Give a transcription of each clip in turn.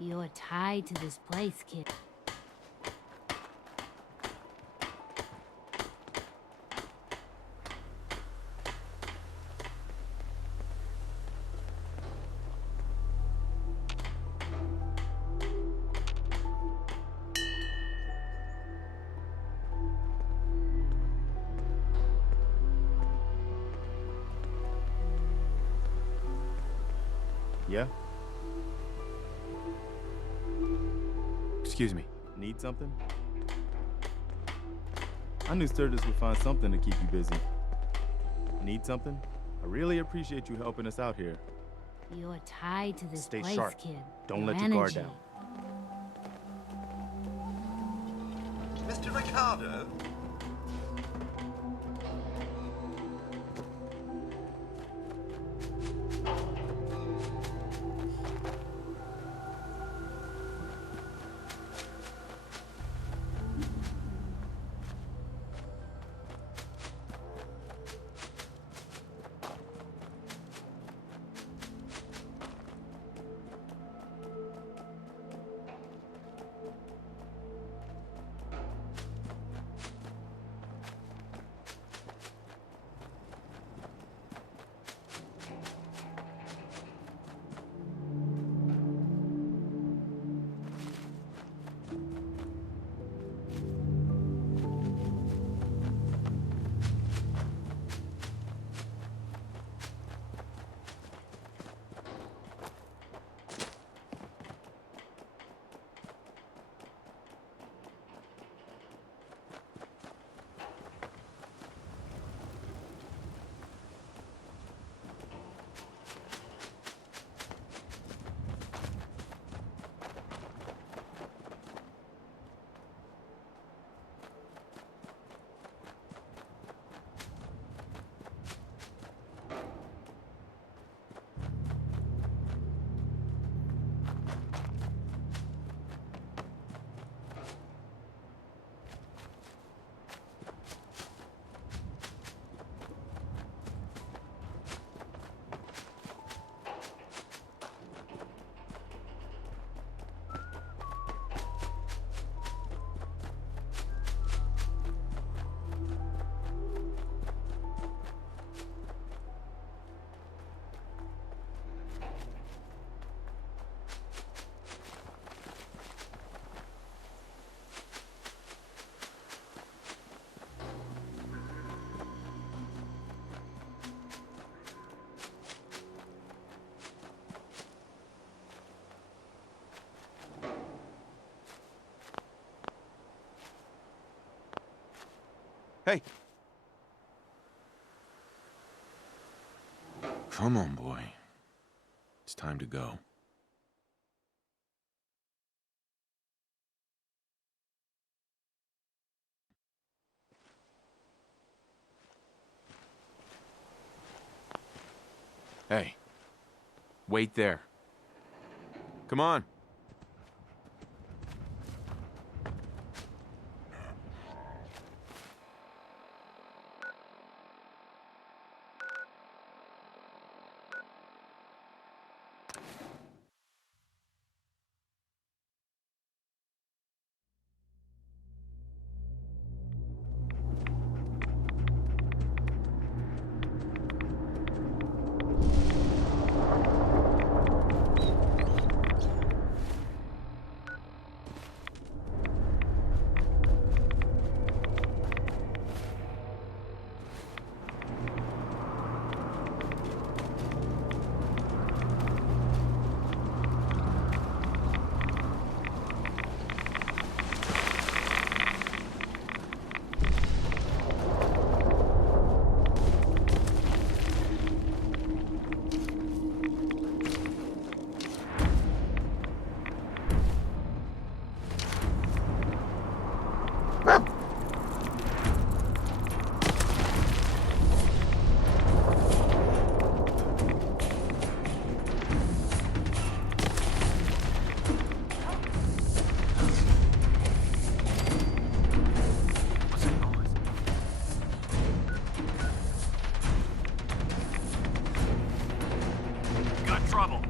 You're tied to this place, kid. Yeah? Excuse me. Need something? I knew Sturgis would find something to keep you busy. Need something? I really appreciate you helping us out here. You're tied to this Stay place, sharp. kid. Don't Your let your guard energy. down. Mr. Ricardo? Hey! Come on, boy. It's time to go. Hey. Wait there. Come on. Got trouble.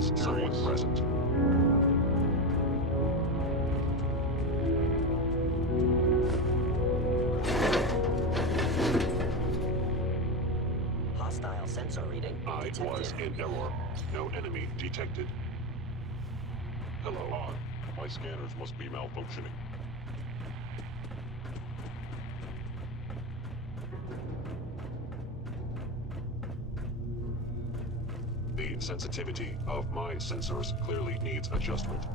is someone present. Hostile sensor reading I detected. was in error. No enemy detected. Hello, my scanners must be malfunctioning. The sensitivity of my sensors clearly needs adjustment.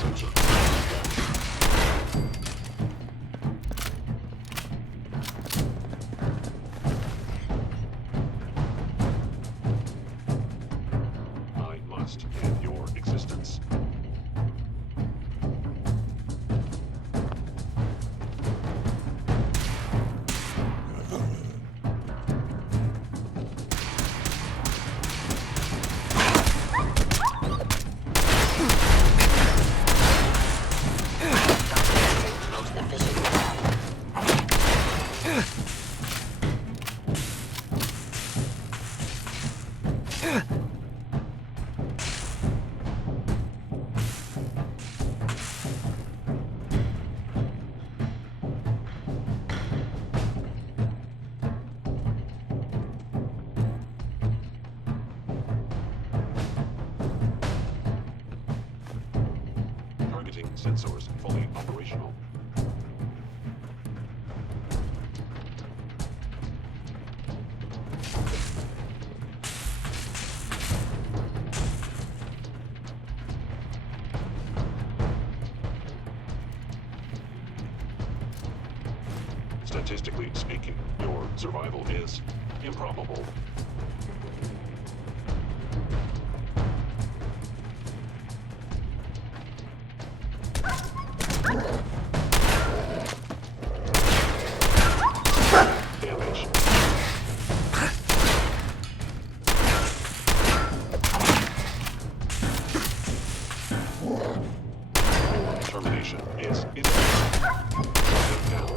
Sensor. I must end your existence. Most efficient. Targeting sensors fully operational. Statistically speaking, your survival is improbable. Damage. Your termination is instant. Shut down.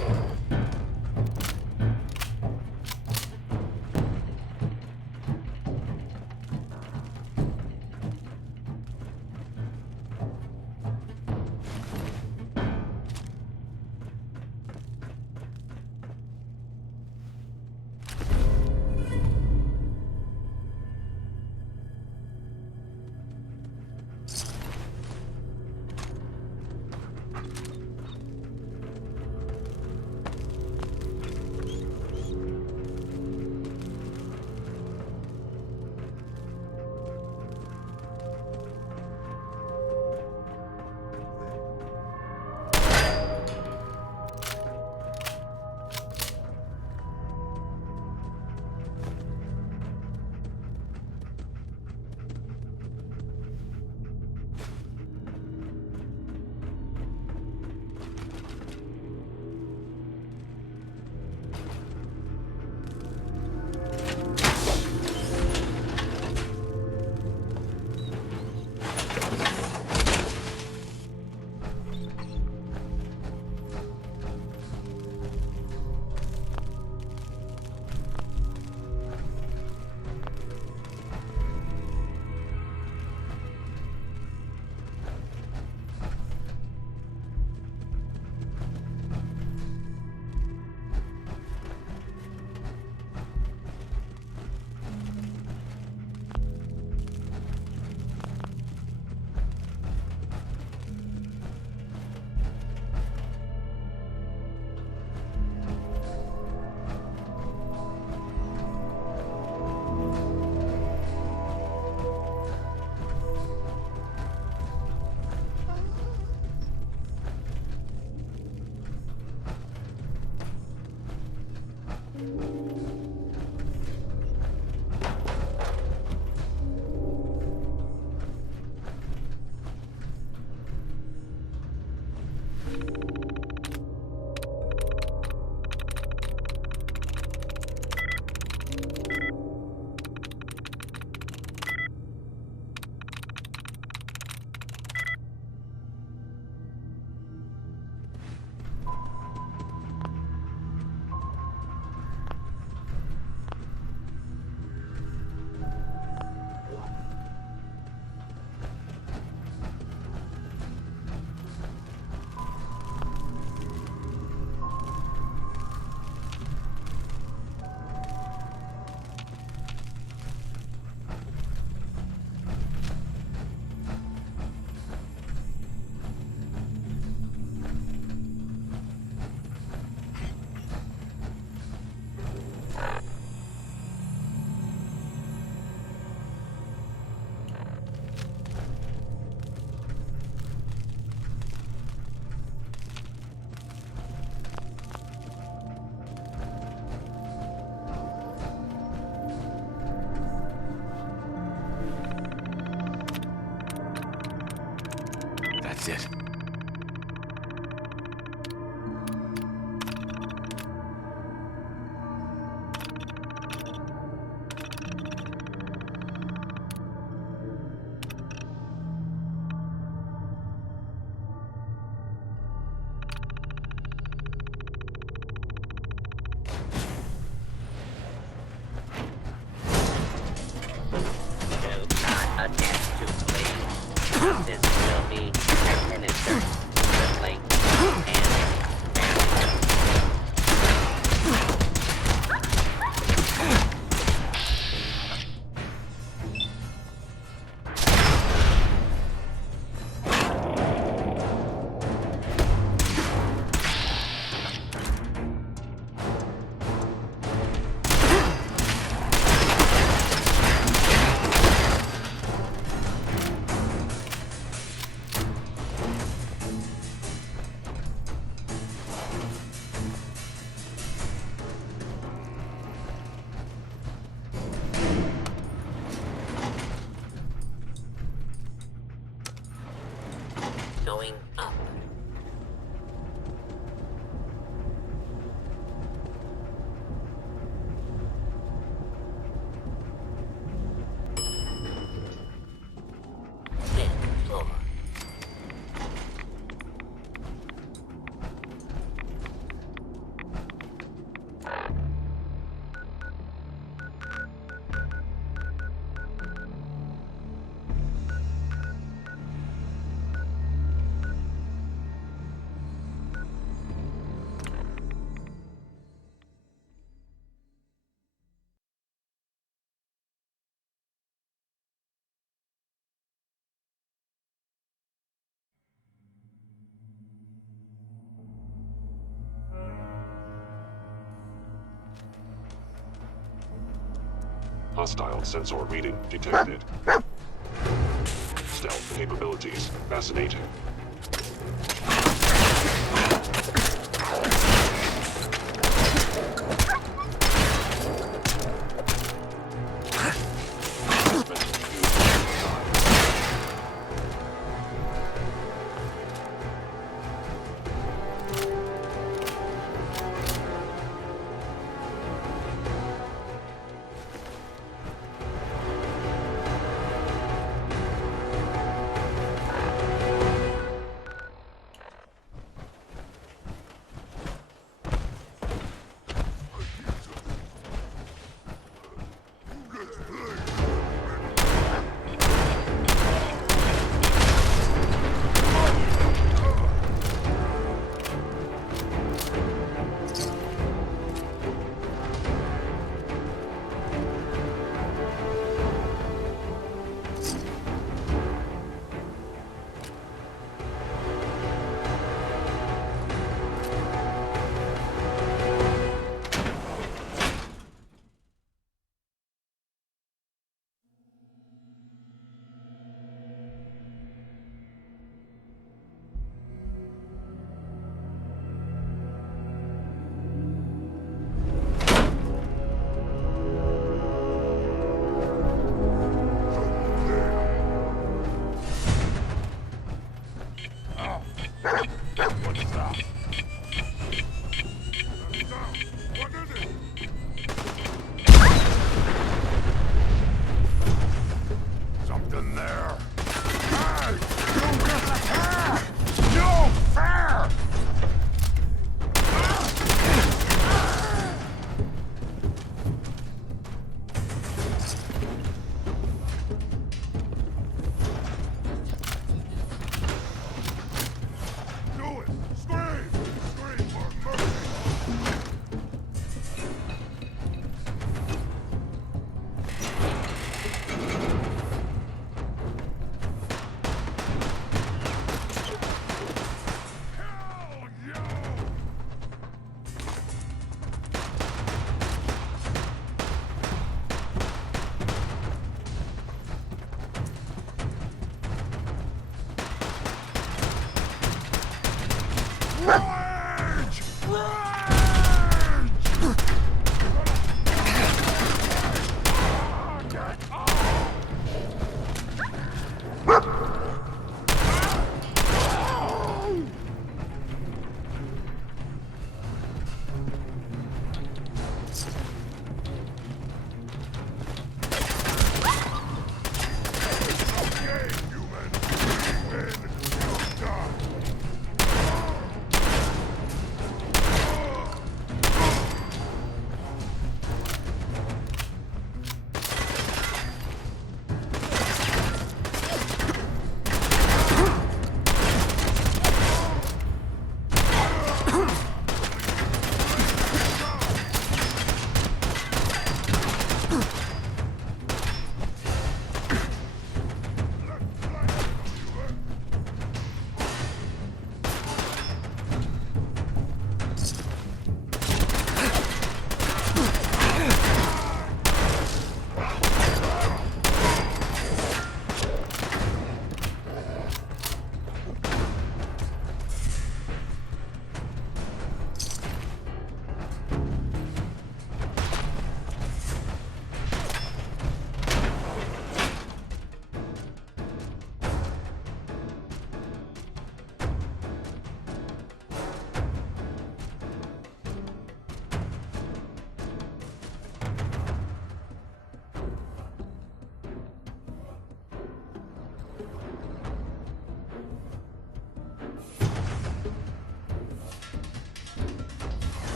That's it. Do not attempt to flee. This will be administered swiftly and going up. Fifth floor. Hostile sensor reading detected. Stealth capabilities fascinating.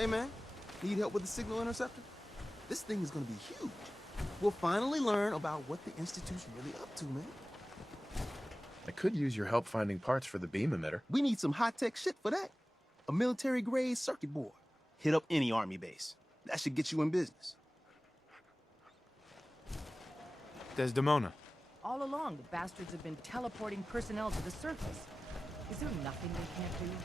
Hey, man. Need help with the signal interceptor? This thing is gonna be huge. We'll finally learn about what the Institute's really up to, man. I could use your help finding parts for the beam emitter. We need some high-tech shit for that. A military-grade circuit board. Hit up any army base. That should get you in business. Desdemona. All along, the bastards have been teleporting personnel to the surface. Is there nothing they can't do?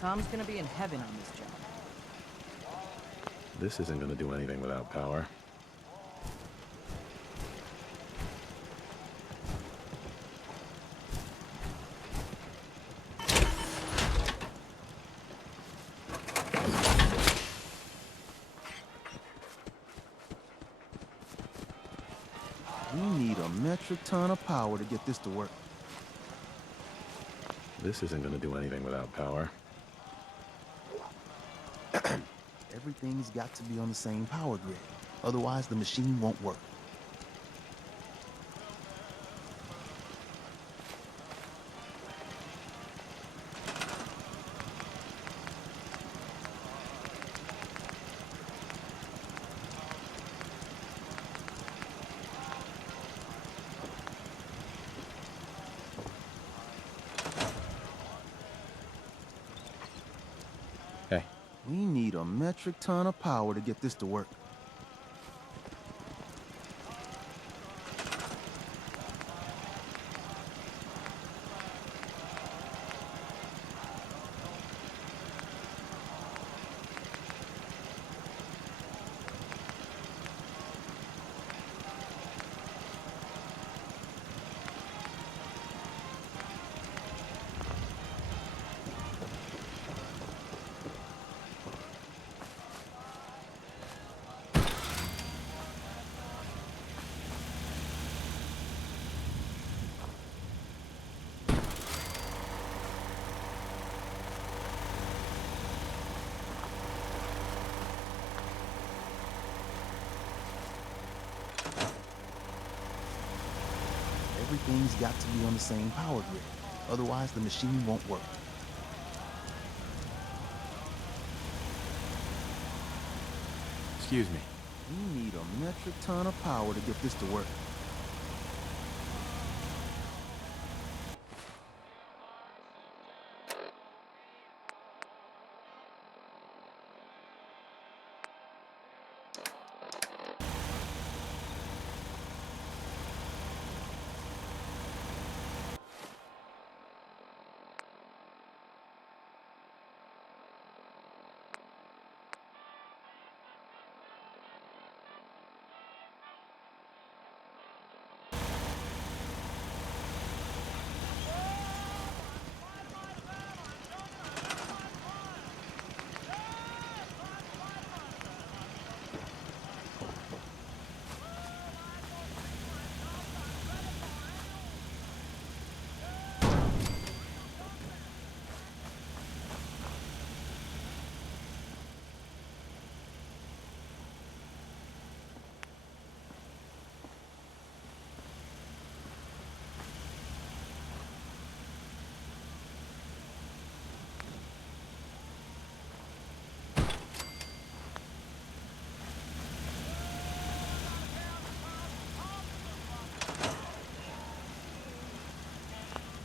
Tom's gonna be in heaven on this job. This isn't gonna do anything without power. We need a metric ton of power to get this to work. This isn't gonna do anything without power. Everything's got to be on the same power grid. Otherwise, the machine won't work. Hey. We need a metric ton of power to get this to work. Everything's got to be on the same power grid. Otherwise, the machine won't work. Excuse me. We need a metric ton of power to get this to work.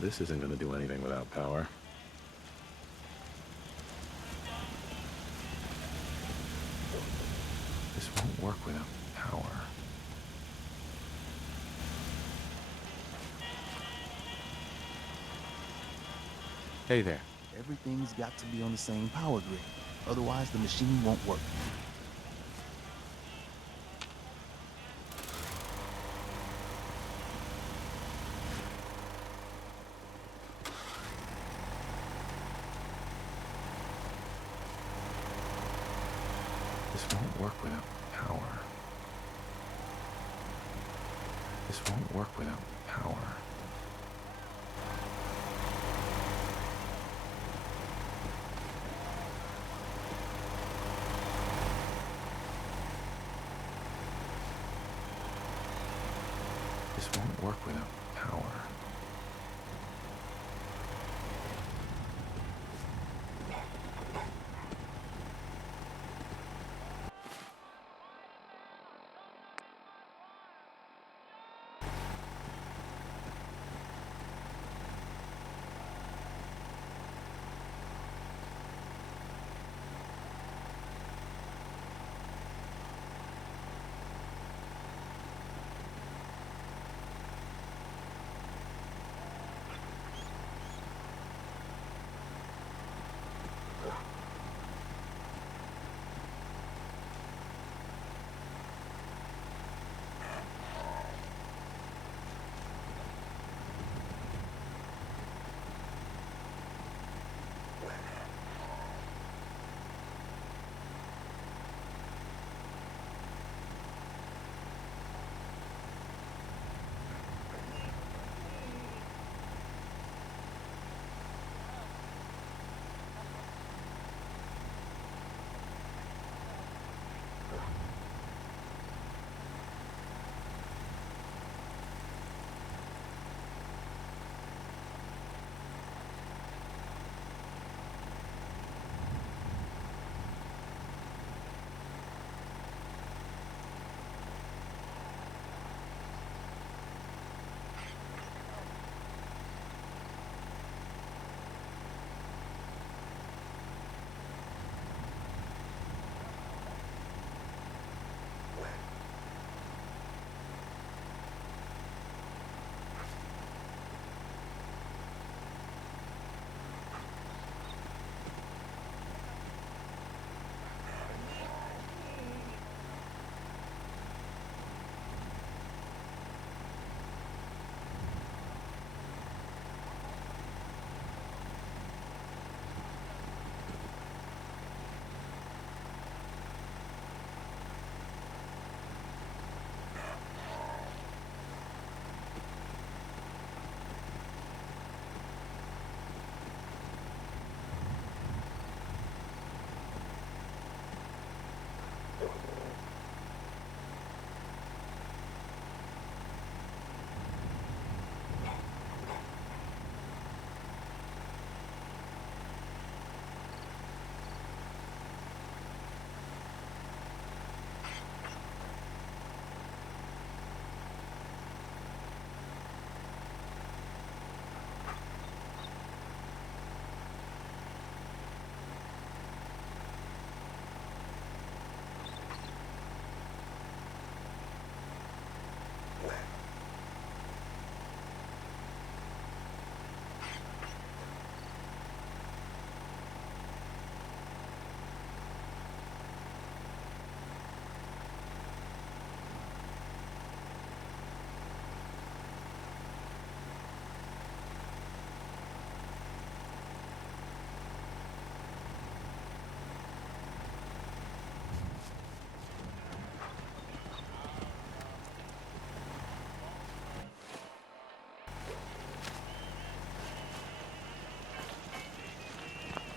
This isn't gonna do anything without power. This won't work without power. Hey there. Everything's got to be on the same power grid. Otherwise, the machine won't work. This won't work without power. This won't work without power. This won't work without power.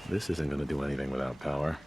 This isn't gonna do anything without power.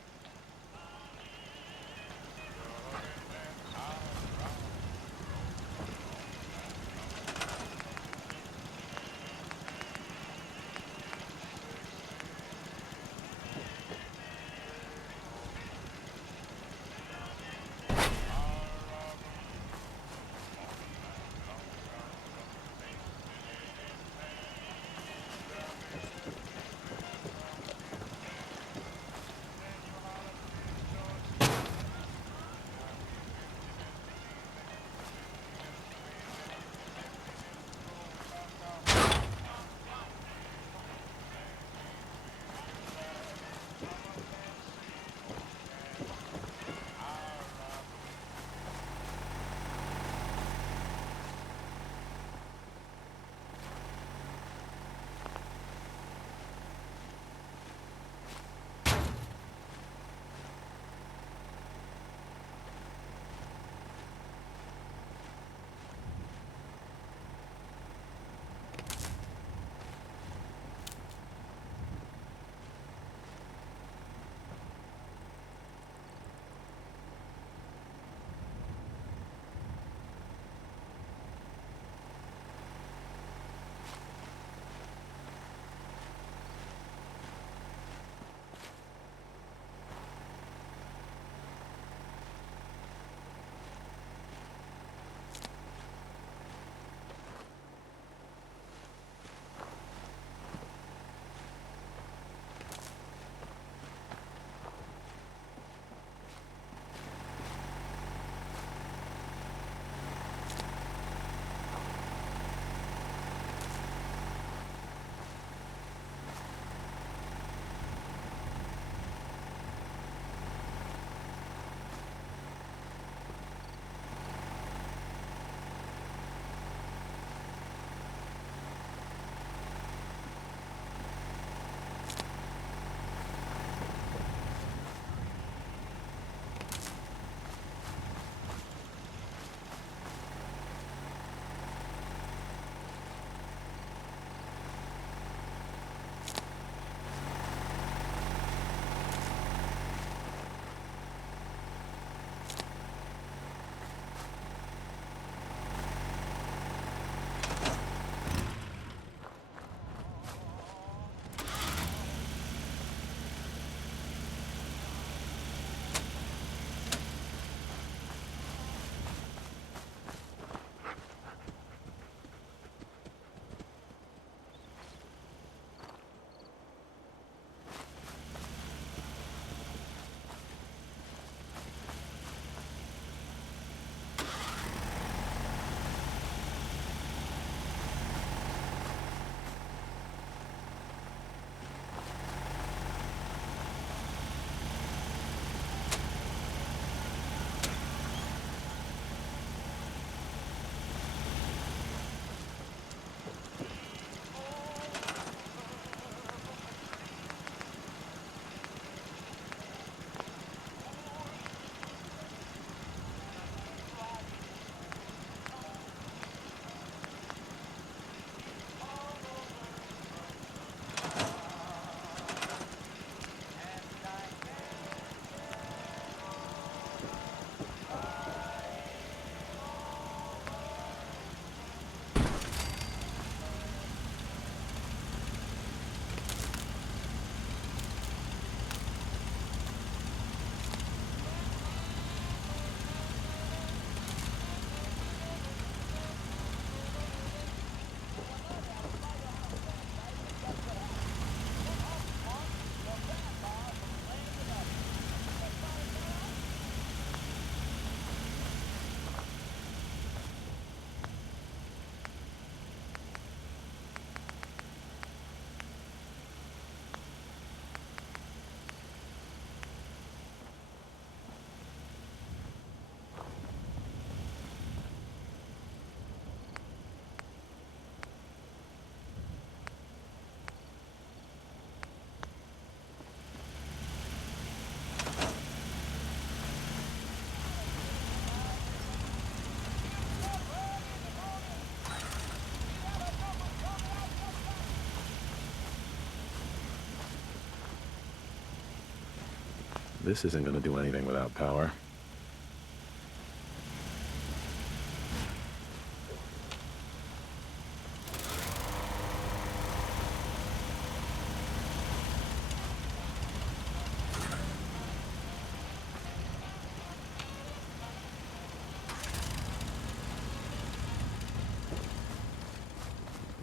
this isn't gonna do anything without power.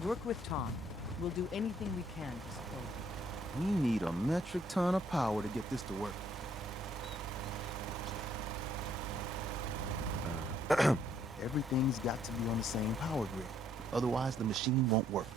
Work with Tom. We'll do anything we can to support you. We need a metric ton of power to get this to work. Everything's got to be on the same power grid. Otherwise, the machine won't work.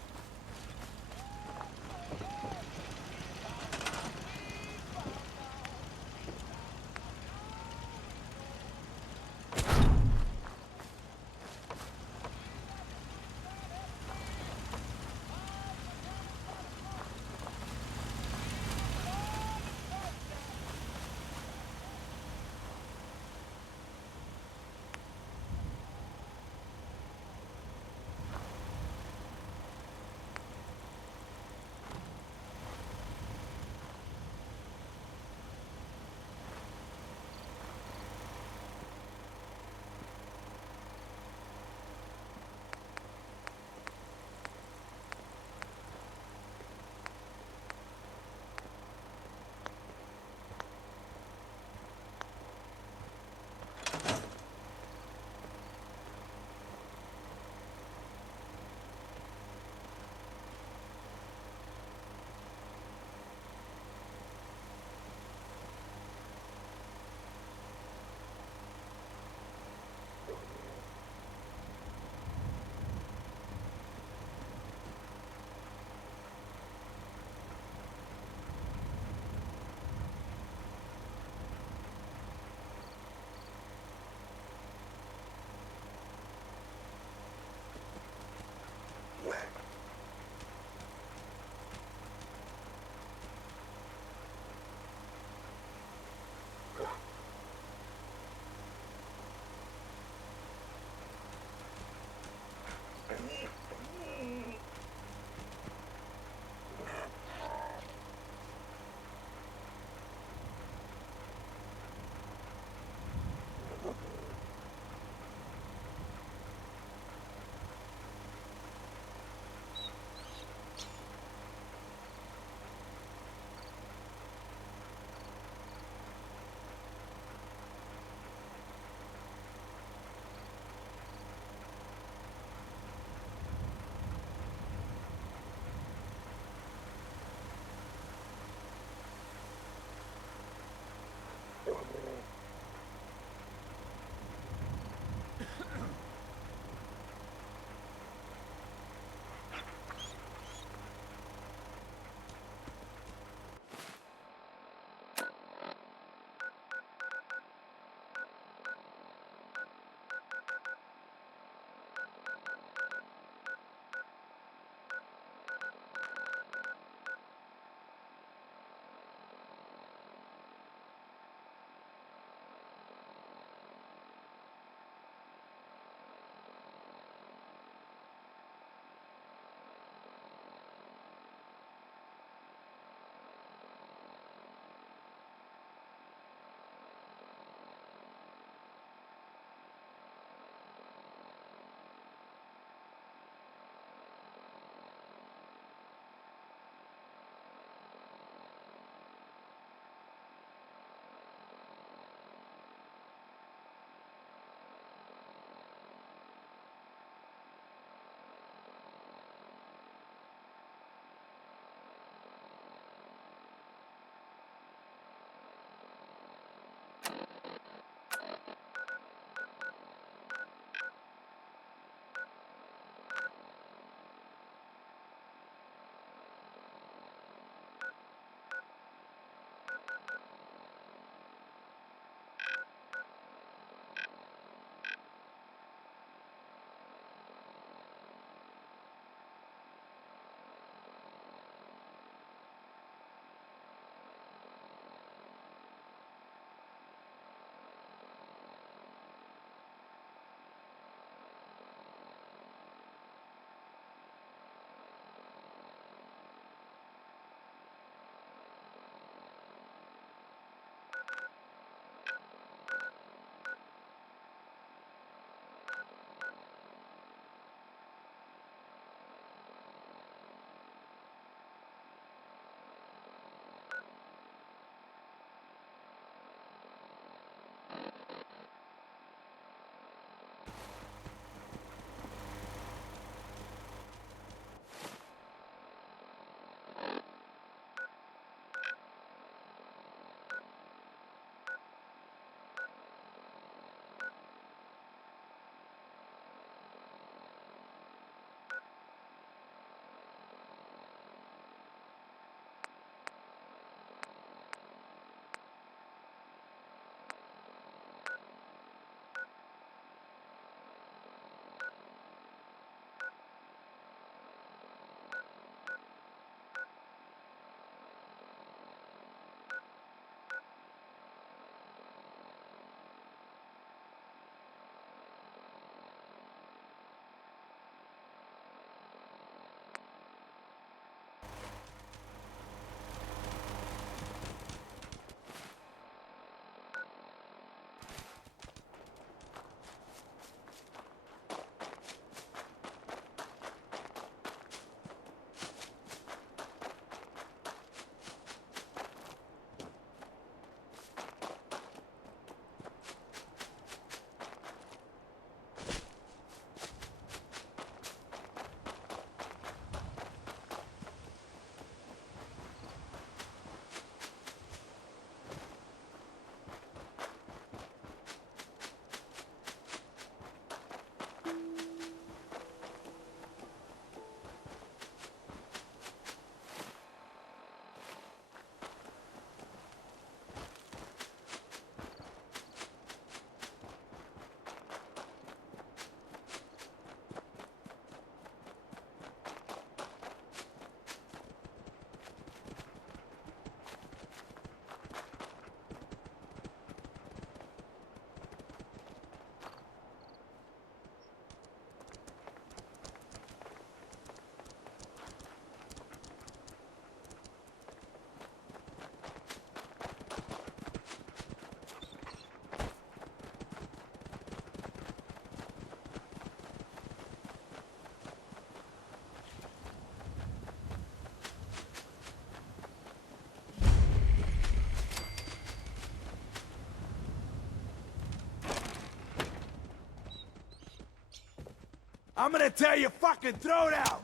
I'm gonna tear your fucking throat out!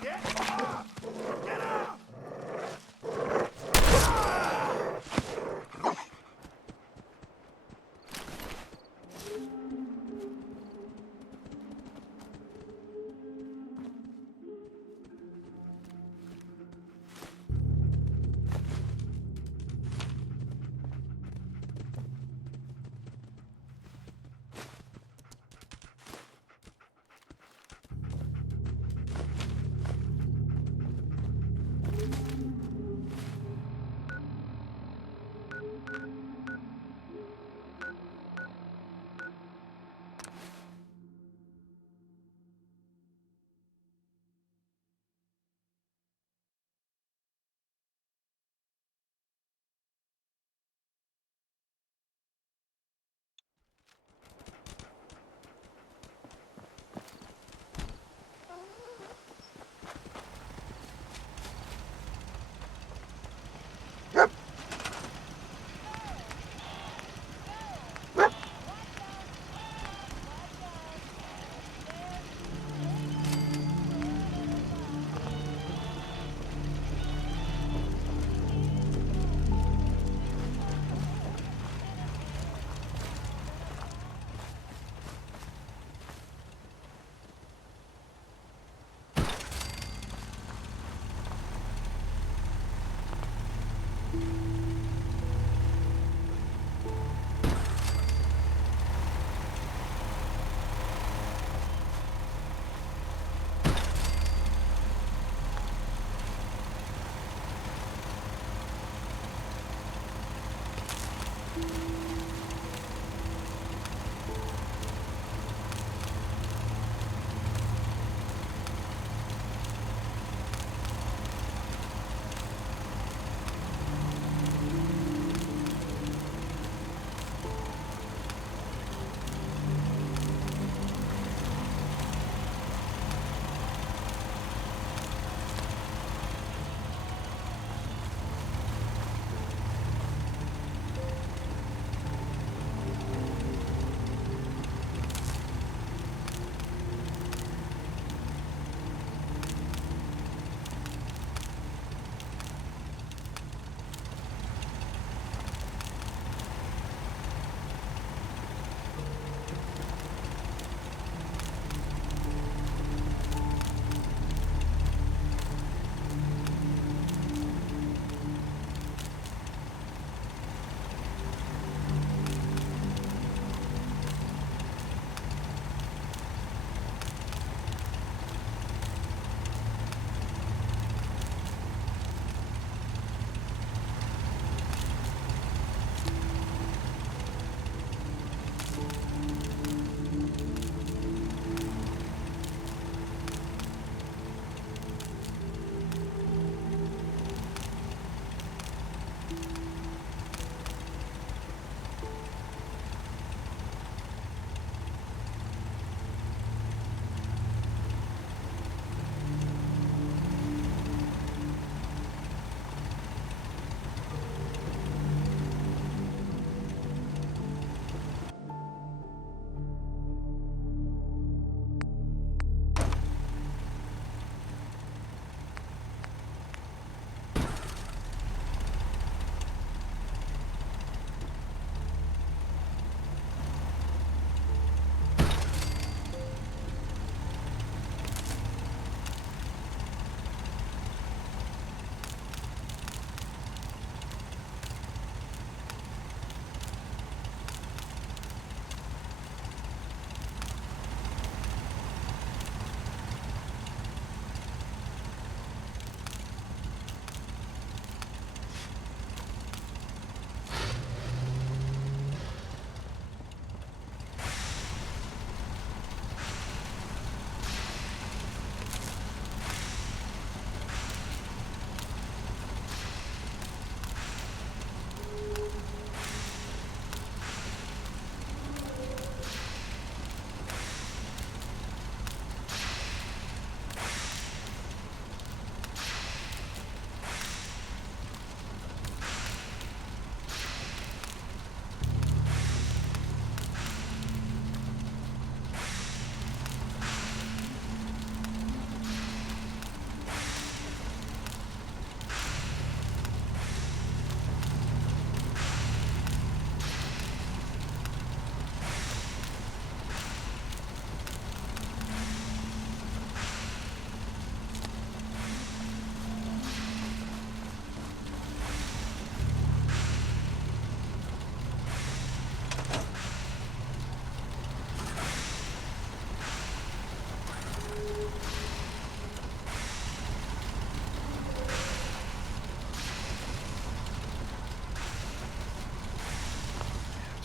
Get up! Get up!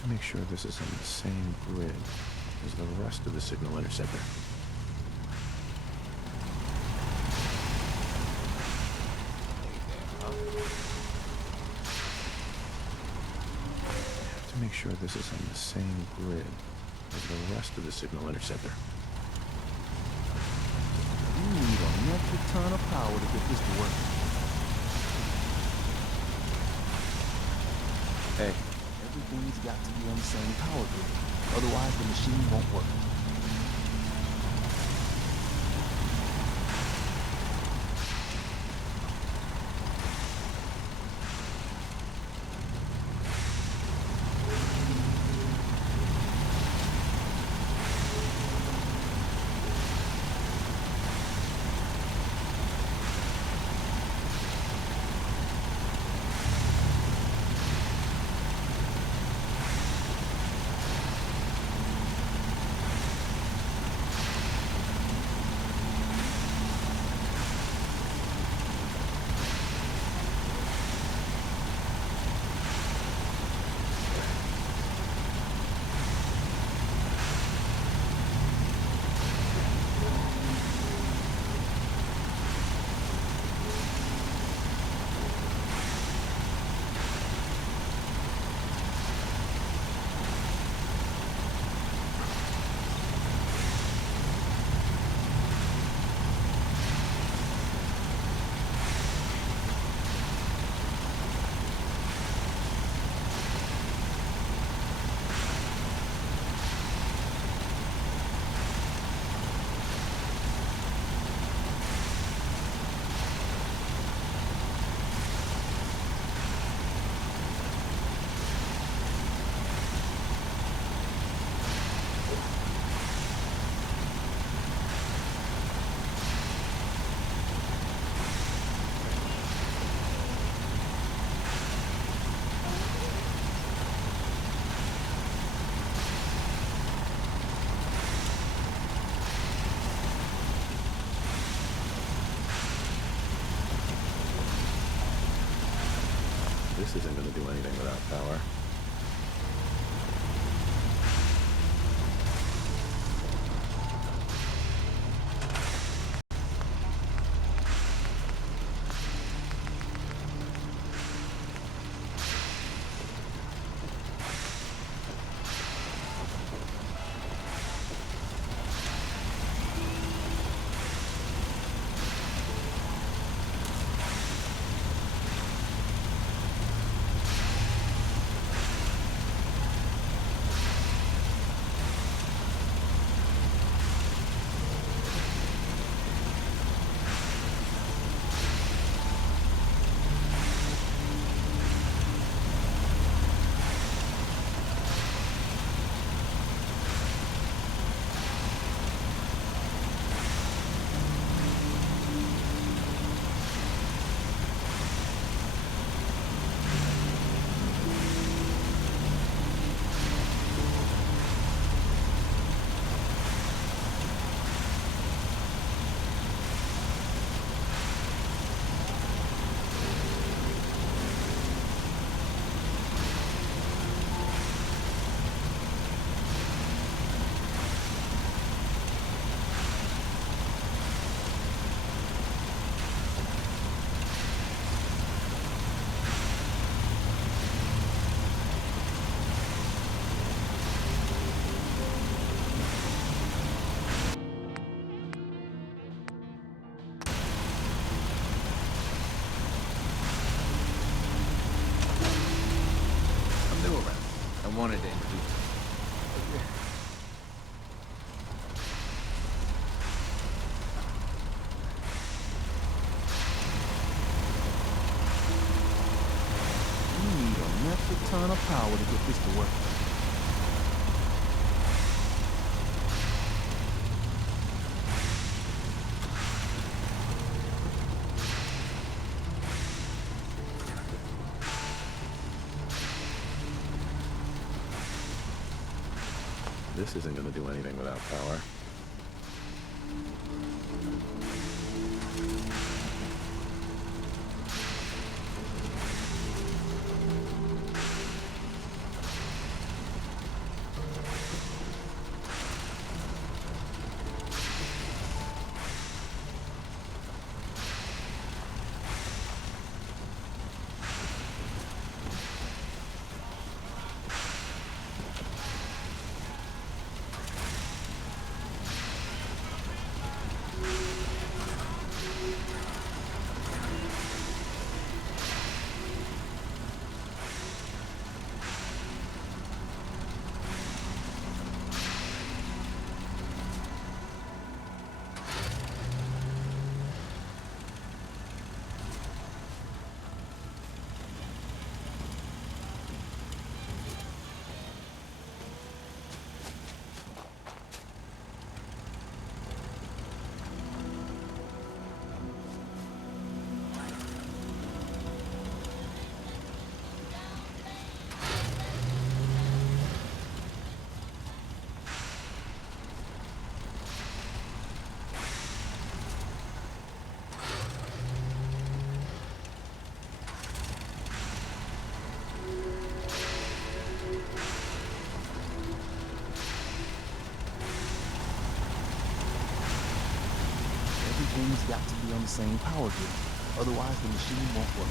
to make sure this is on the same grid as the rest of the signal interceptor. To make sure this is on the same grid as the rest of the signal interceptor. You need a metric ton of power to get this to work. Hey, everything's got to be on the same power grid. Otherwise, the machine won't work. This isn't going to do anything without power. Wanted to introduce You need a metric ton of power to get this to work. This isn't going to do anything without power. everything's got to be on the same power grid. Otherwise, the machine won't work.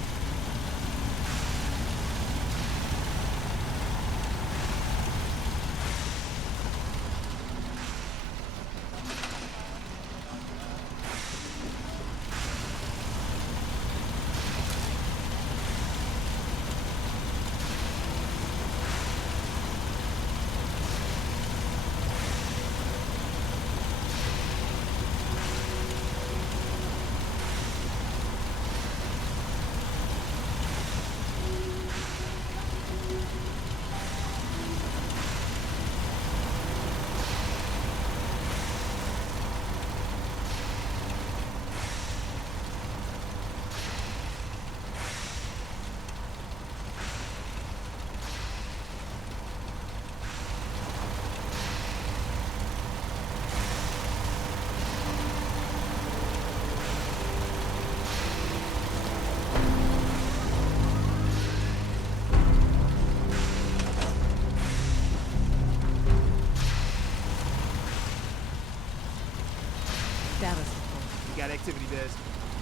Status report. We got activity, Des.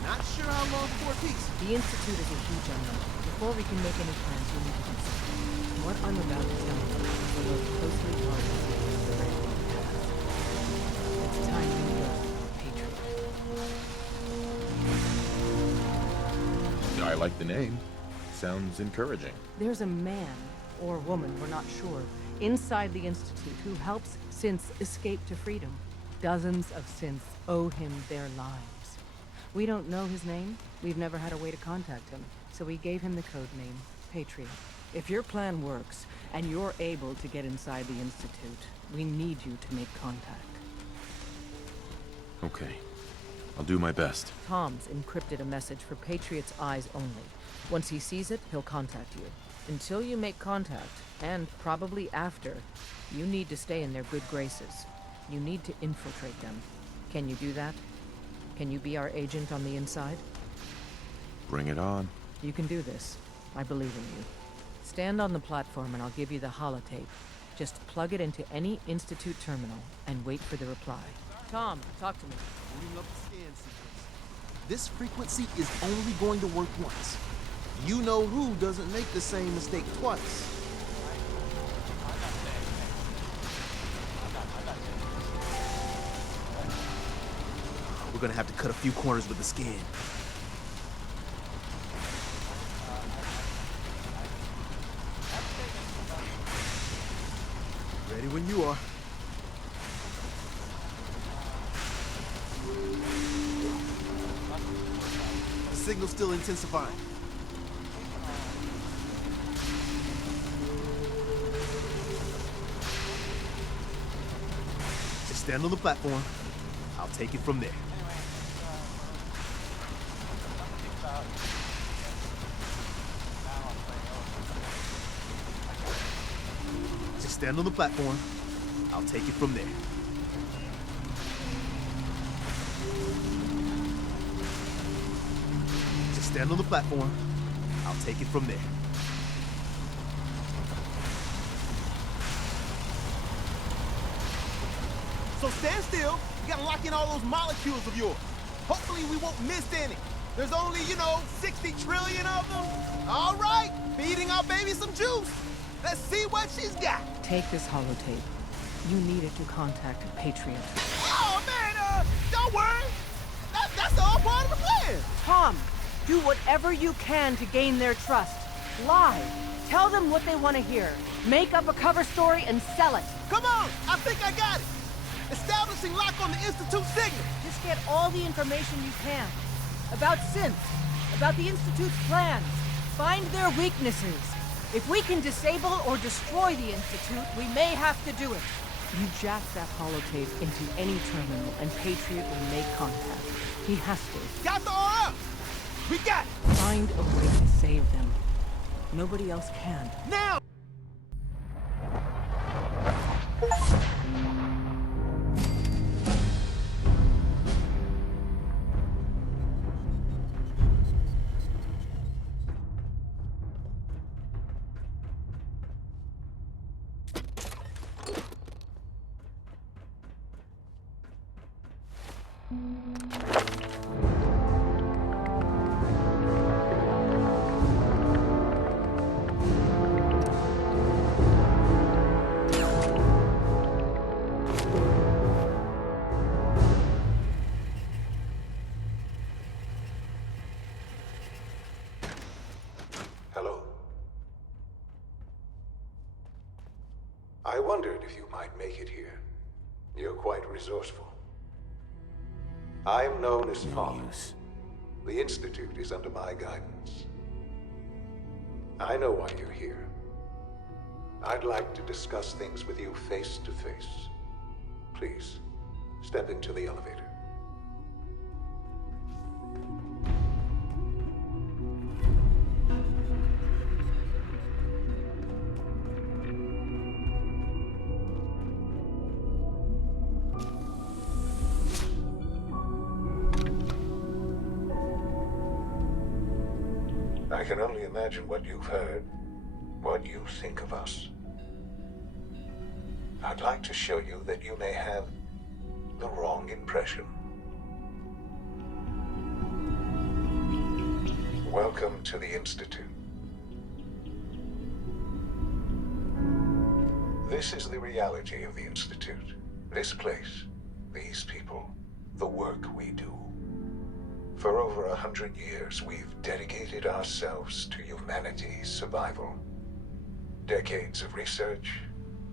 Not sure how long before it peaks. The Institute is a huge unknown. Before we can make any plans, we need to do something. What I'm about to tell you is the most closely targeted of the Railroad past. It's time you were a patriot. I like the name. Sounds encouraging. There's a man, or woman, we're not sure, inside the Institute who helps synths escape to freedom. Dozens of synths owe him their lives. We don't know his name. We've never had a way to contact him, so we gave him the code name, Patriot. If your plan works, and you're able to get inside the Institute, we need you to make contact. Okay. I'll do my best. Tom's encrypted a message for Patriot's eyes only. Once he sees it, he'll contact you. Until you make contact, and probably after, you need to stay in their good graces. You need to infiltrate them. Can you do that? Can you be our agent on the inside? Bring it on. You can do this. I believe in you. Stand on the platform and I'll give you the holotape. Just plug it into any Institute terminal and wait for the reply. Tom, talk to me. Booting up the scan sequence. This frequency is only going to work once. You know who doesn't make the same mistake twice. We're gonna have to cut a few corners with the scan. Ready when you are. The signal's still intensifying. Just stand on the platform. I'll take it from there. Just stand on the platform. I'll take it from there. Just stand on the platform. I'll take it from there. So stand still. You gotta lock in all those molecules of yours. Hopefully we won't miss any. There's only, 60 trillion of them. All right, feeding our baby some juice. Let's see what she's got. Take this holotape. You need it to contact Patriot. Oh, man, don't worry. That's all part of the plan. Tom, do whatever you can to gain their trust. Lie. Tell them what they want to hear. Make up a cover story and sell it. Come on, I think I got it. Establishing lock on the Institute signal. Just get all the information you can. About synths, about the Institute's plans. Find their weaknesses. If we can disable or destroy the Institute, we may have to do it. You jack that holotape into any terminal and Patriot will make contact. He has to. Got the RF. We got it. Find a way to save them. Nobody else can. Now. I wondered if you might make it here. You're quite resourceful. I'm known as Father. The Institute is under my guidance. I know why you're here. I'd like to discuss things with you face to face. Please, step into the elevator. I can only imagine what you've heard, what you think of us. I'd like to show you that you may have the wrong impression. Welcome to the Institute. This is the reality of the Institute. This place, these people, the work we do. For over 100 years, we've dedicated ourselves to humanity's survival. Decades of research,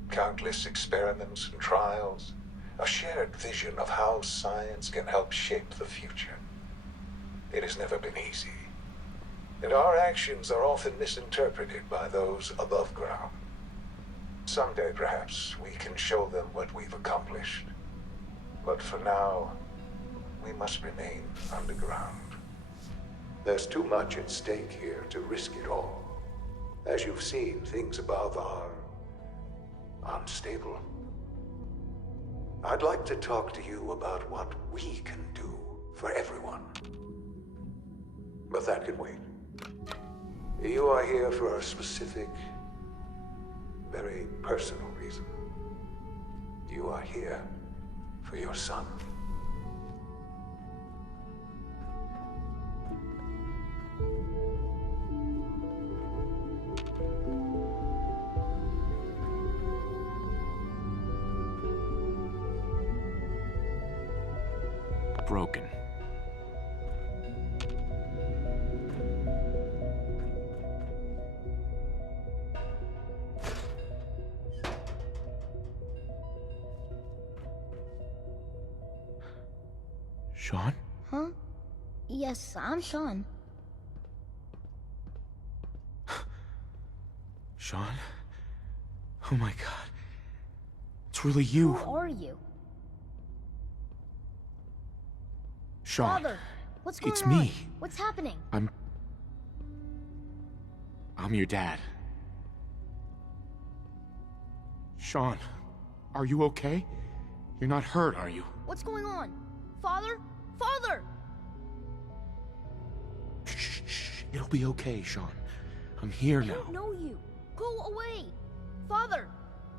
countless experiments and trials, a shared vision of how science can help shape the future. It has never been easy, and our actions are often misinterpreted by those above ground. Someday, perhaps, we can show them what we've accomplished. But for now, we must remain underground. There's too much at stake here to risk it all. As you've seen, things above are unstable. I'd like to talk to you about what we can do for everyone. But that can wait. You are here for a specific, very personal reason. You are here for your son. Broken. Sean? Huh? Yes, I'm Sean. Sean? Oh my god. It's really you. Who are you? Sean. Father, what's going It's on? me. What's happening? I'm your dad. Sean, are you okay? You're not hurt, are you? What's going on? Father? Father! Shh. It'll be okay, Sean. I'm here I now. don't know you. Go away. Father!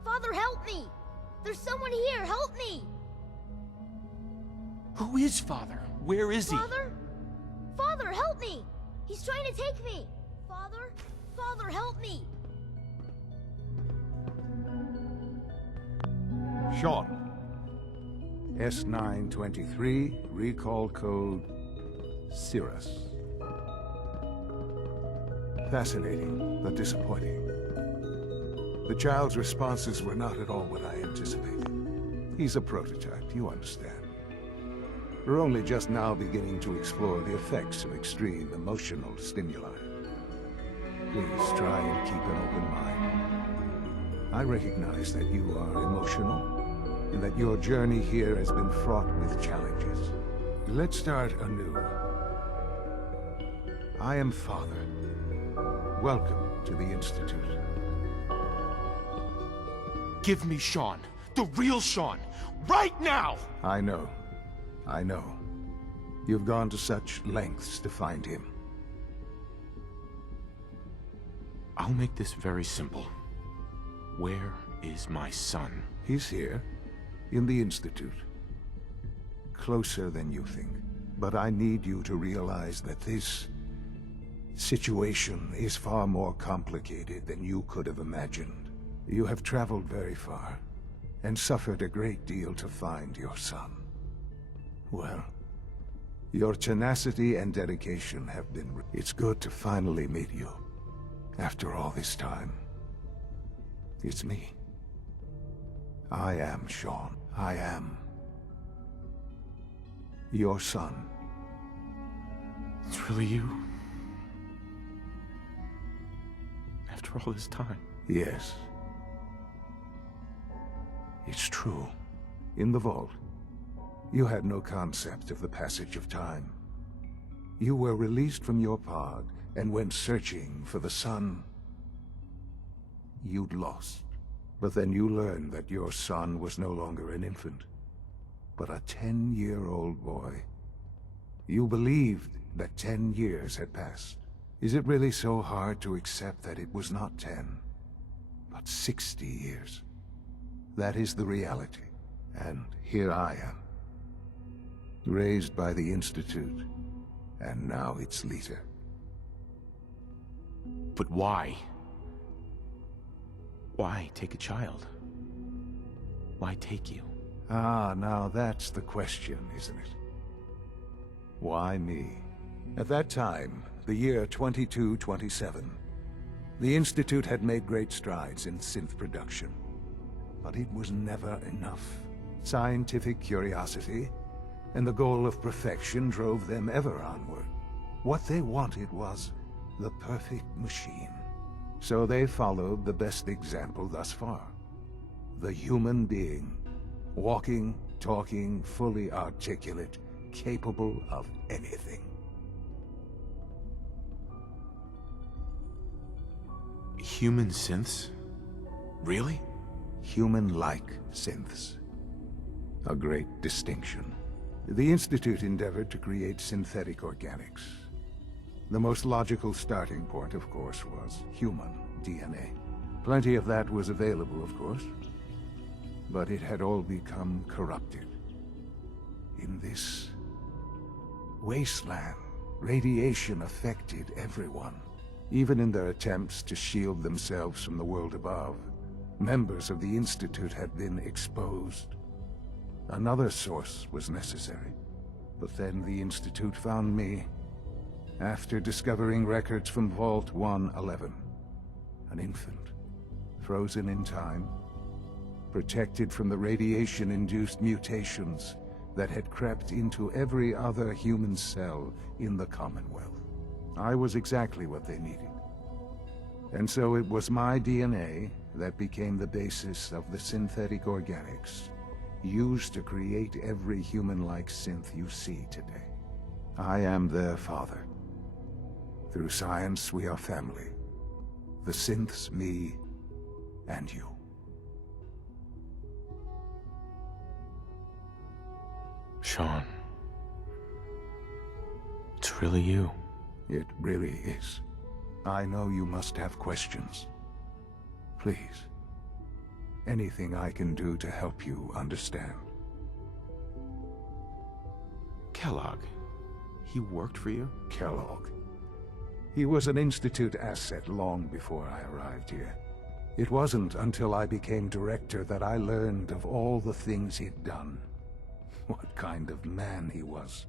Father, help me! There's someone here, help me! Who is Father? Where is he? Father? Father, help me! He's trying to take me! Father? Father, help me! Sean. S923, recall code Cirrus. Fascinating, but disappointing. The child's responses were not at all what I anticipated. He's a prototype, you understand. We're only just now beginning to explore the effects of extreme emotional stimuli. Please try and keep an open mind. I recognize that you are emotional, and that your journey here has been fraught with challenges. Let's start anew. I am Father. Welcome to the Institute. Give me Sean. The real Sean. Right now! I know. You've gone to such lengths to find him. I'll make this very simple. Where is my son? He's here, in the Institute. Closer than you think. But I need you to realize that this situation is far more complicated than you could have imagined. You have traveled very far, and suffered a great deal to find your son. Well, your tenacity and dedication have been... It's good to finally meet you, after all this time. It's me, I am, Sean. I am your son. It's really you? After all this time? Yes. It's true. In the vault, you had no concept of the passage of time. You were released from your pod and went searching for the son you'd lost. But then you learned that your son was no longer an infant, but a 10-year-old boy. You believed that 10 years had passed. Is it really so hard to accept that it was not 10, but 60 years? That is the reality, and here I am. Raised by the Institute, and now its leader. But why? Why take a child? Why take you? Ah, now that's the question, isn't it? Why me? At that time, the year 2227, the Institute had made great strides in synth production. But it was never enough. Scientific curiosity and the goal of perfection drove them ever onward. What they wanted was the perfect machine. So they followed the best example thus far. The human being. Walking, talking, fully articulate, capable of anything. Human synths? Really? Human-like synths. A great distinction. The Institute endeavored to create synthetic organics. The most logical starting point, of course, was human DNA. Plenty of that was available, of course. But it had all become corrupted. In this wasteland, radiation affected everyone. Even in their attempts to shield themselves from the world above, members of the Institute had been exposed. Another source was necessary. But then the Institute found me, after discovering records from Vault 111. An infant, frozen in time, protected from the radiation-induced mutations that had crept into every other human cell in the Commonwealth. I was exactly what they needed. And so it was my DNA that became the basis of the synthetic organics used to create every human-like synth you see today. I am their father. Through science, we are family. The synths, me, and you. Sean. It's really you. It really is. I know you must have questions. Please. Anything I can do to help you understand. Kellogg. He worked for you? Kellogg. He was an Institute asset long before I arrived here. It wasn't until I became director that I learned of all the things he'd done. What kind of man he was.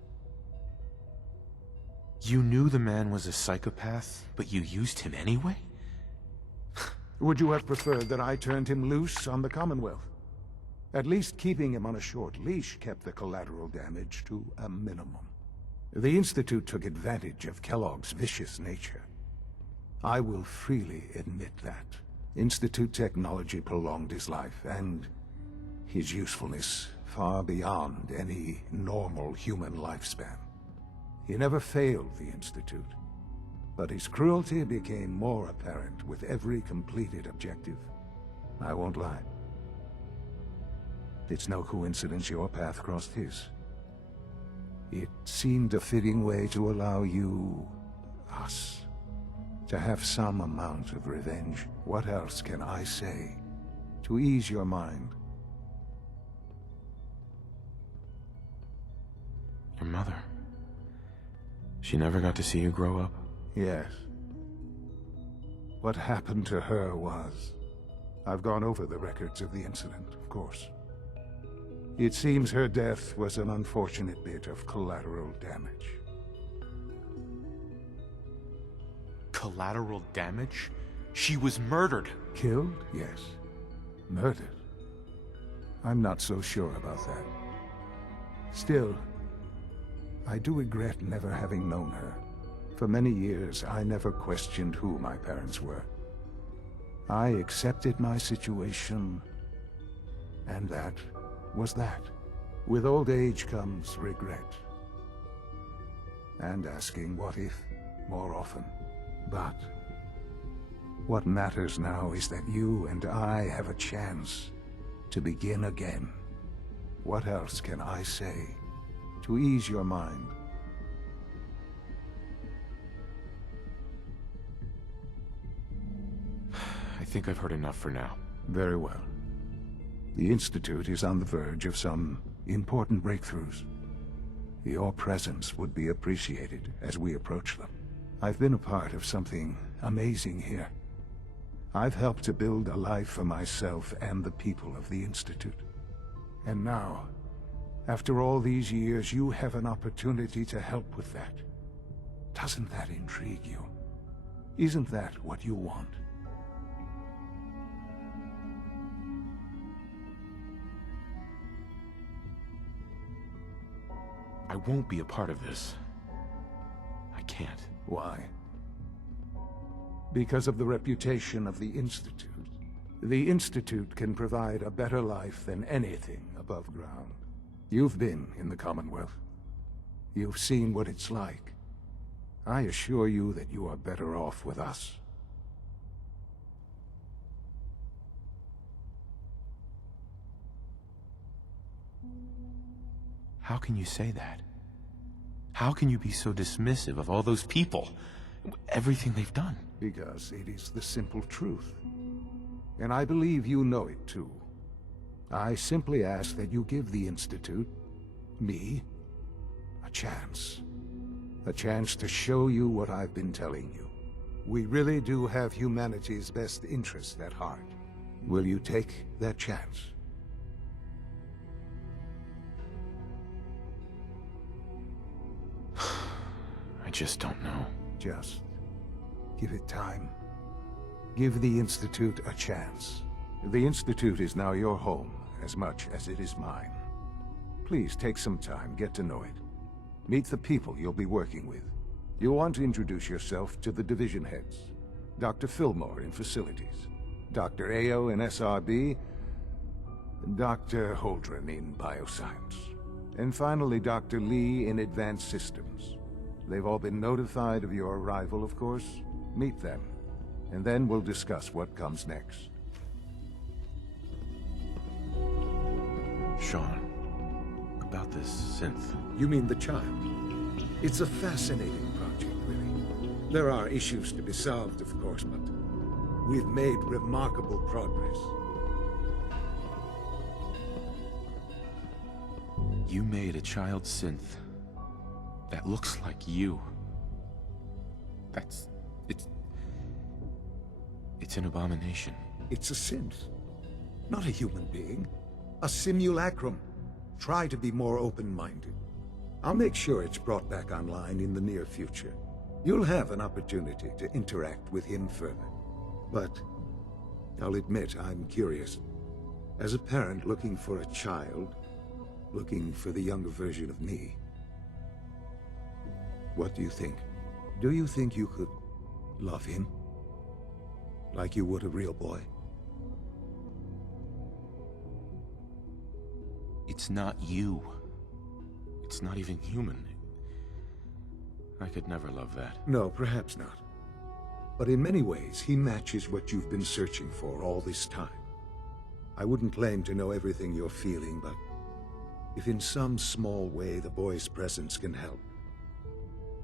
You knew the man was a psychopath, but you used him anyway? Would you have preferred that I turned him loose on the Commonwealth? At least keeping him on a short leash kept the collateral damage to a minimum. The Institute took advantage of Kellogg's vicious nature. I will freely admit that. Institute technology prolonged his life, and his usefulness far beyond any normal human lifespan. He never failed the Institute, but his cruelty became more apparent with every completed objective. I won't lie. It's no coincidence your path crossed his. It seemed a fitting way to allow you, us, to have some amount of revenge. What else can I say to ease your mind? Your mother. She never got to see you grow up? Yes. What happened to her was... I've gone over the records of the incident, of course. It seems her death was an unfortunate bit of collateral damage. Collateral damage? She was murdered. Killed? Yes. Murdered? I'm not so sure about that. Still, I do regret never having known her. For many years, I never questioned who my parents were. I accepted my situation, and that was that. With old age comes regret. And asking what if more often. But what matters now is that you and I have a chance to begin again. What else can I say to ease your mind? I think I've heard enough for now. Very well. The Institute is on the verge of some important breakthroughs. Your presence would be appreciated as we approach them. I've been a part of something amazing here. I've helped to build a life for myself and the people of the Institute. And now, after all these years, you have an opportunity to help with that. Doesn't that intrigue you? Isn't that what you want? I won't be a part of this. I can't. Why? Because of the reputation of the Institute. The Institute can provide a better life than anything above ground. You've been in the Commonwealth. You've seen what it's like. I assure you that you are better off with us. How can you say that? How can you be so dismissive of all those people? Everything they've done? Because it is the simple truth. And I believe you know it too. I simply ask that you give the Institute, me, a chance. A chance to show you what I've been telling you. We really do have humanity's best interest at heart. Will you take that chance? I just don't know. Just give it time. Give the Institute a chance. The Institute is now your home, as much as it is mine. Please take some time, get to know it. Meet the people you'll be working with. You'll want to introduce yourself to the division heads. Dr. Fillmore in Facilities, Dr. Ayo in SRB, Dr. Holdren in Bioscience, and finally Dr. Lee in Advanced Systems. They've all been notified of your arrival, of course. Meet them, and then we'll discuss what comes next. Sean, about this synth. You mean the child? It's a fascinating project, really. There are issues to be solved, of course, but we've made remarkable progress. You made a child synth that looks like you. It's an abomination. It's a synth, not a human being. A simulacrum. Try to be more open-minded. I'll make sure it's brought back online in the near future. You'll have an opportunity to interact with him further. But I'll admit I'm curious. As a parent looking for a child, looking for the younger version of me, what do you think? Do you think you could love him? Like you would a real boy? It's not you. It's not even human. I could never love that. No, perhaps not. But in many ways, he matches what you've been searching for all this time. I wouldn't claim to know everything you're feeling, but if in some small way the boy's presence can help,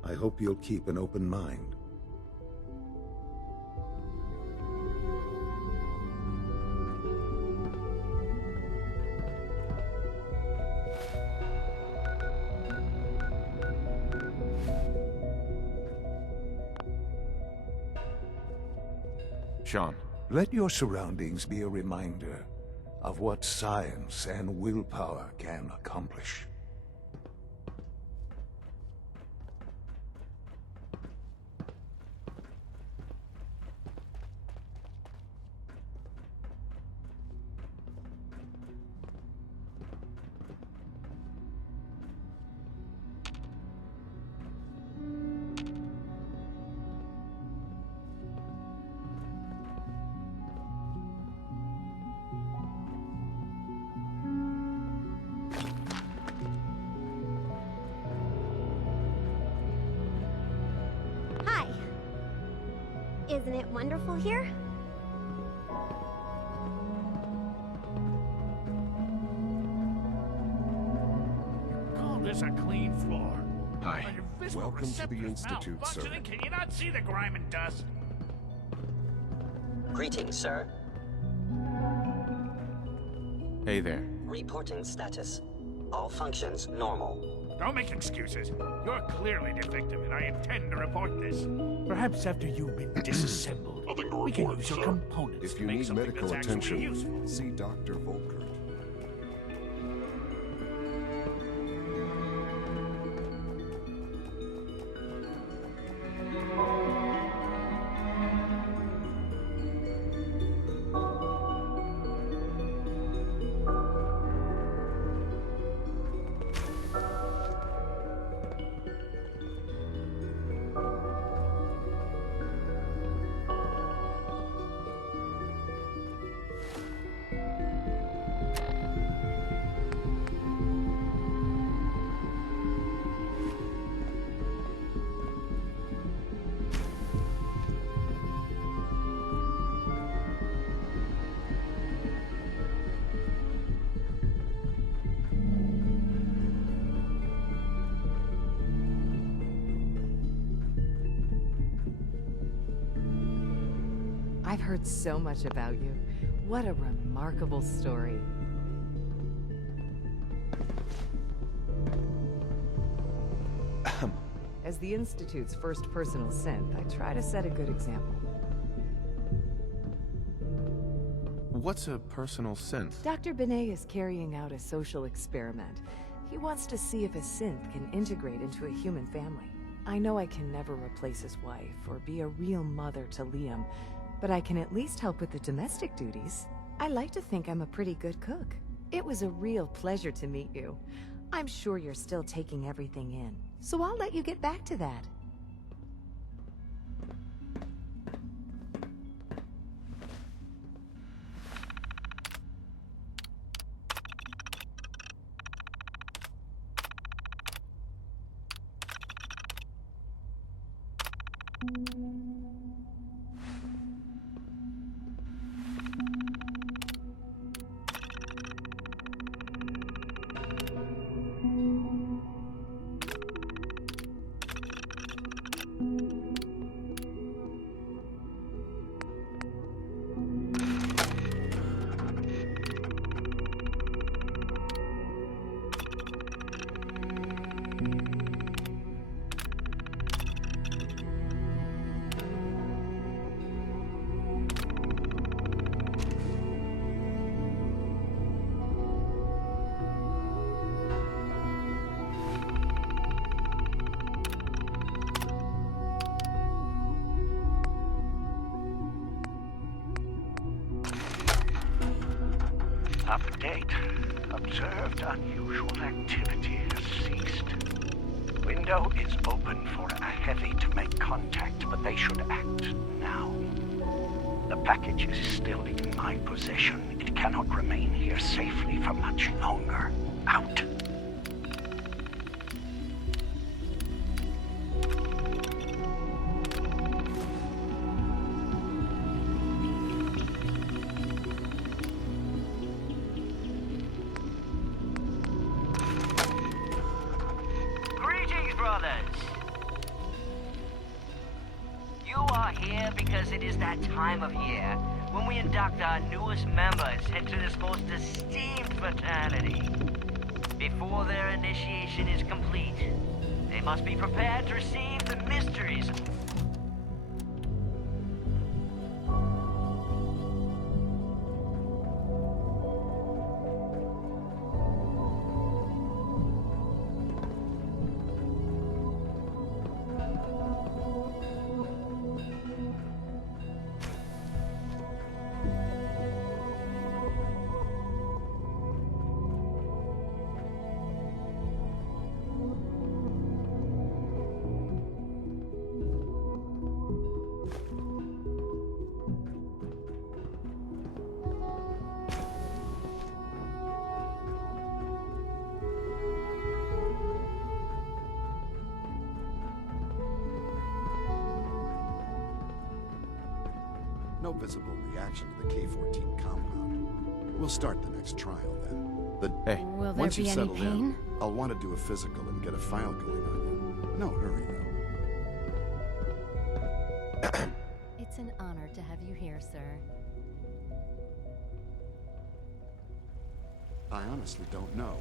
I hope you'll keep an open mind. Sean. Let your surroundings be a reminder of what science and willpower can accomplish. Isn't it wonderful here? Call this a clean floor. Hi. An invisible Welcome to the receptor's Institute, sir. malfunctioning. Can you not see the grime and dust? Greetings, sir. Hey there. Reporting status. All functions normal. Don't make excuses. You're clearly defective, and I intend to report this. Perhaps after you've been disassembled, we can use your components If to you make need something medical that's actually attention, useful. see Dr. Volkert. I've heard so much about you. What a remarkable story. As the Institute's first personal synth, I try to set a good example. What's a personal synth? Dr. Benet is carrying out a social experiment. He wants to see if a synth can integrate into a human family. I know I can never replace his wife or be a real mother to Liam, but I can at least help with the domestic duties. I like to think I'm a pretty good cook. It was a real pleasure to meet you. I'm sure you're still taking everything in, so I'll let you get back to that. Update. Observed unusual activity has ceased. Window is open for a heavy to make contact, but they should act now. The package is still in my possession. It cannot remain here safely for much longer. Out. Greetings, brothers! You are here because it is that time of year when we induct our newest members into this most esteemed fraternity. Before their initiation is complete, they must be prepared to receive the mysteries. No visible reaction to the K-14 compound. We'll start the next trial then. Hey. Will there Once be you've any settled pain? in, I'll want to do a physical and get a file going on you. No hurry, though. It's an honor to have you here, sir. I honestly don't know.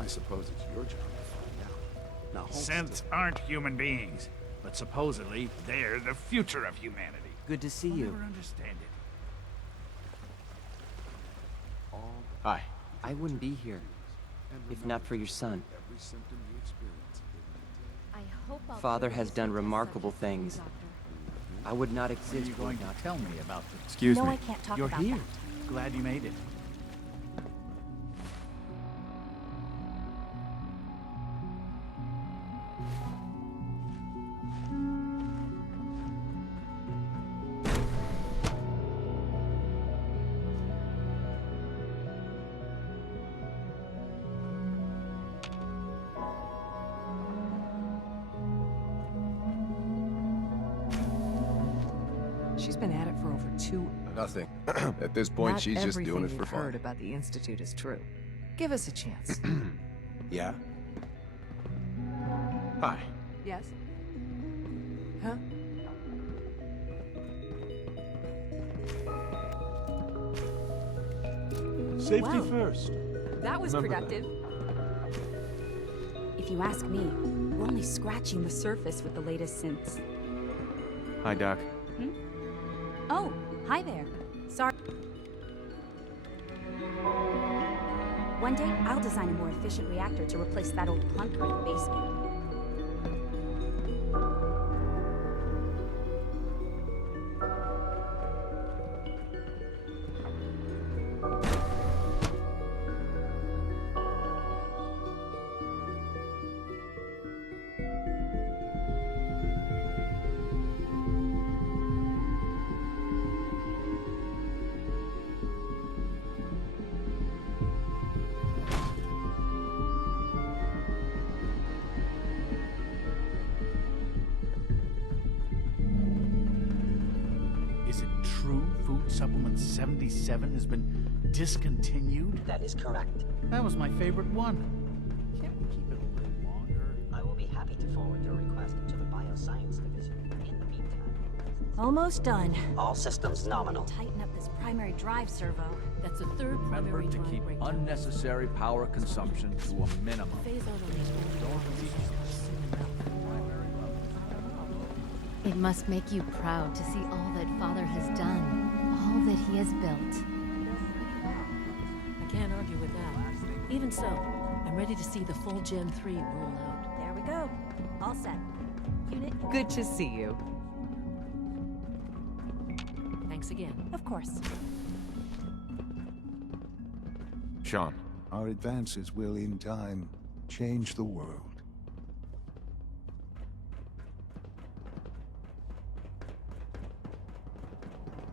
I suppose it's your job to find out. Now, hold Synths aren't human beings, but supposedly they're the future of humanity. Good to see I'll you. never understand it. Hi. I wouldn't be here if not for your son. every symptom you experience. I hope I'll Father prove has this done is remarkable such a thing, things. Doctor. I would not What are exist you were going it not to tell me about this? Excuse No, me. I can't talk You're about here. that. Glad you made it. She's been at it for over 2 Nothing. At this point, Not she's just doing it everything for you've heard fun. about the Institute is true. Give us a chance. Yeah? Hi. Yes? Huh? Safety Wow. first. That was Remember productive. If you ask me, we're only scratching the surface with the latest synths. Hi, Doc. Oh, hi there. Sorry. One day, I'll design a more efficient reactor to replace that old clunker in the basement. Is it true Food Supplement 77 has been discontinued? That is correct. That was my favorite one. Can't we keep it a little longer? I will be happy to forward your request to the Bioscience Division. In the meantime, Almost done. all systems nominal. Tighten up this primary drive servo. That's a third Remember primary to drive keep breakdown. unnecessary power consumption to a minimum. Phase out on these old resources soon enough. It must make you proud to see all that Father has done, all that he has built. I can't argue with that. Even so, I'm ready to see the full Gen 3 roll out. There we go. All set. Unit. Good to see you. Thanks again. Of course. Sean. Our advances will, in time, change the world.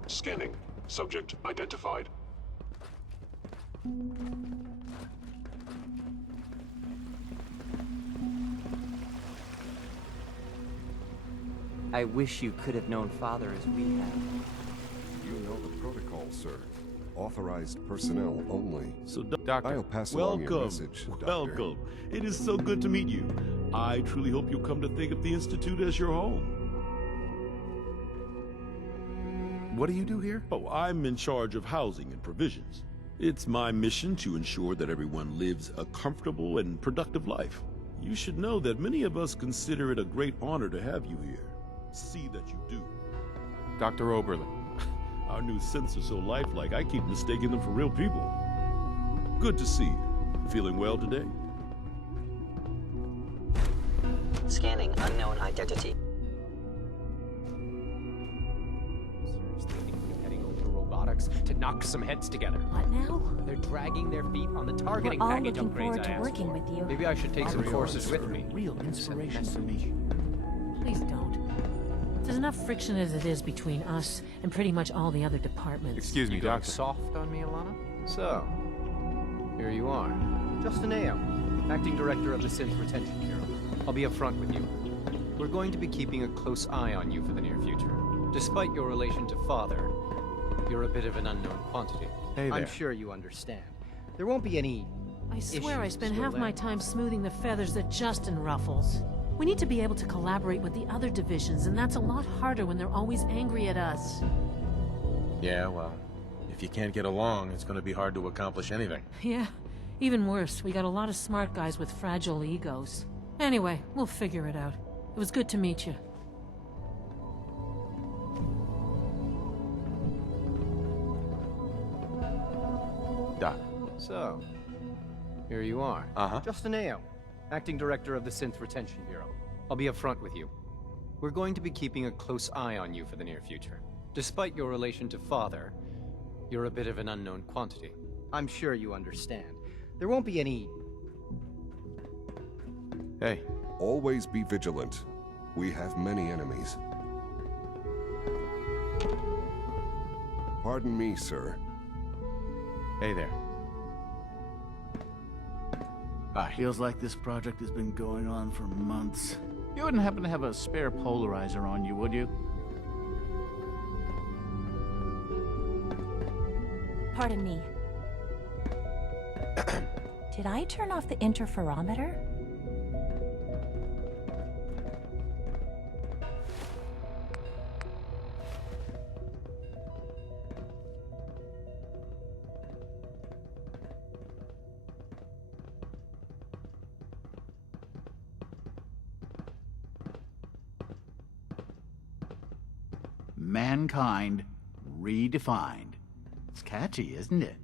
Scanning. Subject identified. I wish you could have known Father as we have. You know the protocol, sir. Authorized personnel only. So, I'll pass along your welcome. message, Doctor. Welcome. It is so good to meet you. I truly hope you'll come to think of the Institute as your home. What do you do here? Oh, I'm in charge of housing and provisions. It's my mission to ensure that everyone lives a comfortable and productive life. You should know that many of us consider it a great honor to have you here. See that you do. Dr. Oberlin. Our new synths are so lifelike, I keep mistaking them for real people. Good to see you. Feeling well today? Scanning unknown identity. Heading over to robotics to knock some heads together. What now? They're dragging their feet on the targeting We're all package looking upgrades forward I to asked working for. with you. Maybe I should take some courses with me. Real inspiration for me. Please don't. There's enough friction as it is between us and pretty much all the other departments. Excuse me, You going Doctor. soft on me, Alana? So, here you are. Justin Ayo, Acting Director of the Synth Retention Bureau. I'll be upfront with you. We're going to be keeping a close eye on you for the near future. Despite your relation to Father, You're a bit of an unknown quantity. Hey I'm there. sure you understand. There won't be any... I swear I issues, spend will half there? my time smoothing the feathers that Justin ruffles. We need to be able to collaborate with the other divisions, and that's a lot harder when they're always angry at us. Yeah, well, if you can't get along, it's gonna be hard to accomplish anything. Yeah, even worse, we got a lot of smart guys with fragile egos. Anyway, we'll figure it out. It was good to meet you. Doc. So, here you are. Uh-huh. Justin Ao, Acting Director of the Synth Retention Bureau. I'll be upfront with you. We're going to be keeping a close eye on you for the near future. Despite your relation to Father, you're a bit of an unknown quantity. I'm sure you understand. There won't be any... Hey. Always be vigilant. We have many enemies. Pardon me, sir. Hey there. Hi. Feels like this project has been going on for months. You wouldn't happen to have a spare polarizer on you, would you? Pardon me. Did I turn off the interferometer? Mankind redefined. It's catchy, isn't it?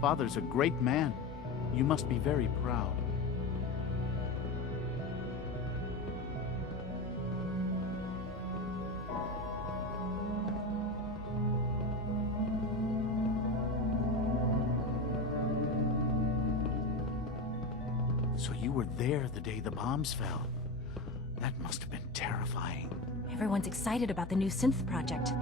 Father's a great man. You must be very proud. So you were there the day the bombs fell. That must have been terrifying. Everyone's excited about the new synth project.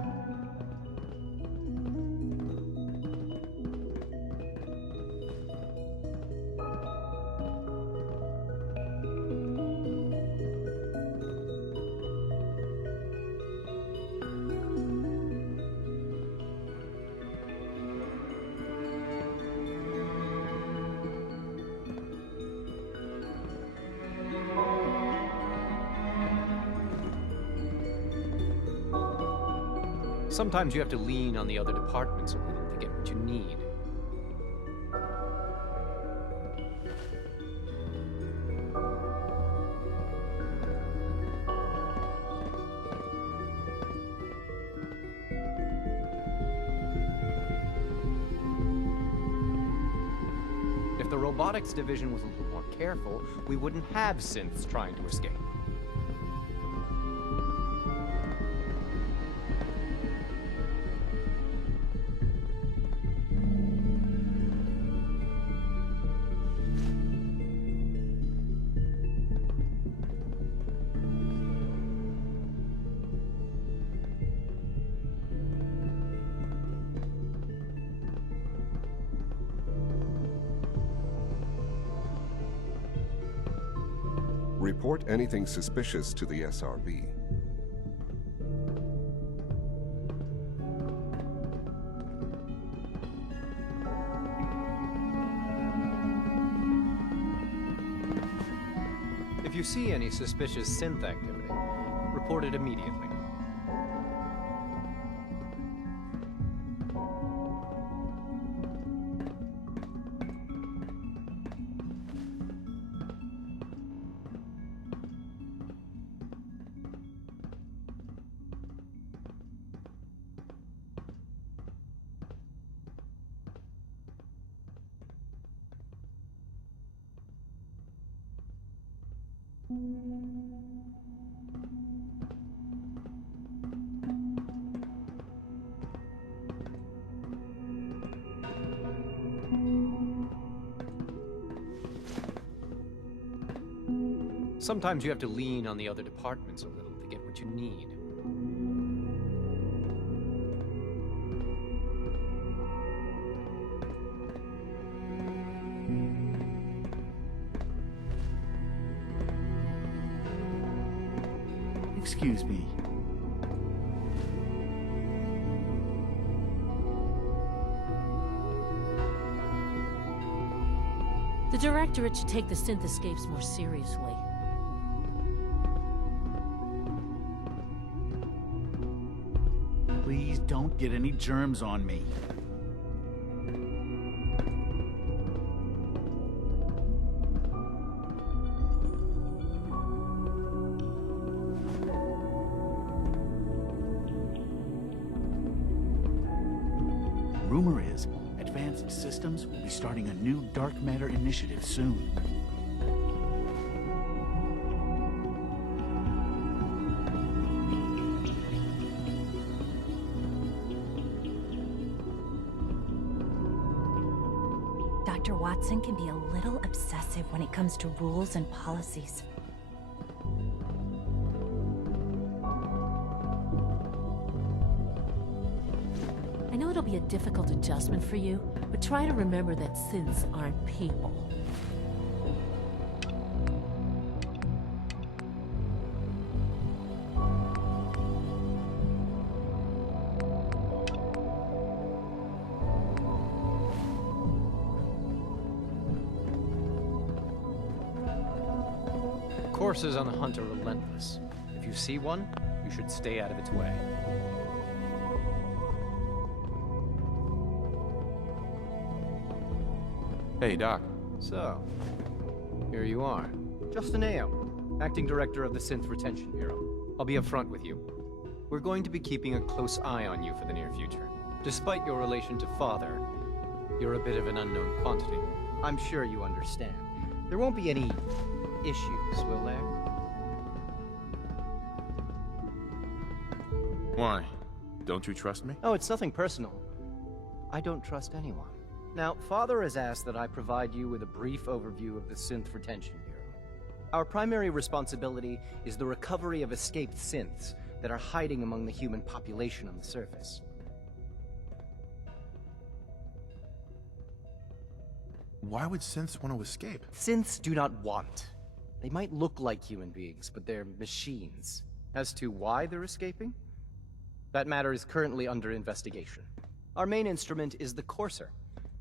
Sometimes you have to lean on the other departments a little to get what you need. If the robotics division was a little more careful, we wouldn't have synths trying to escape. Report anything suspicious to the SRB. If you see any suspicious synth activity, report it immediately. Sometimes you have to lean on the other departments a little to get what you need. excuse me. The Directorate should take the synth escapes more seriously. Please don't get any germs on me. Rumor is, Advanced Systems will be starting a new dark matter initiative soon. Dr. Watson can be a little obsessive when it comes to rules and policies. I know it'll be a difficult adjustment for you, but try to remember that synths aren't people. Coursers on the hunt are relentless. If you see one, you should stay out of its way. Hey, Doc. So, here you are. Justin Ayo, Acting Director of the Synth Retention Bureau. I'll be upfront with you. We're going to be keeping a close eye on you for the near future. Despite your relation to Father, you're a bit of an unknown quantity. I'm sure you understand. There won't be any issues, will there? Why? Don't you trust me? Oh, it's nothing personal. I don't trust anyone. Now, Father has asked that I provide you with a brief overview of the Synth Retention Bureau. Our primary responsibility is the recovery of escaped synths that are hiding among the human population on the surface. Why would synths want to escape? Synths do not want. They might look like human beings, but they're machines. As to why they're escaping? That matter is currently under investigation. Our main instrument is the Courser,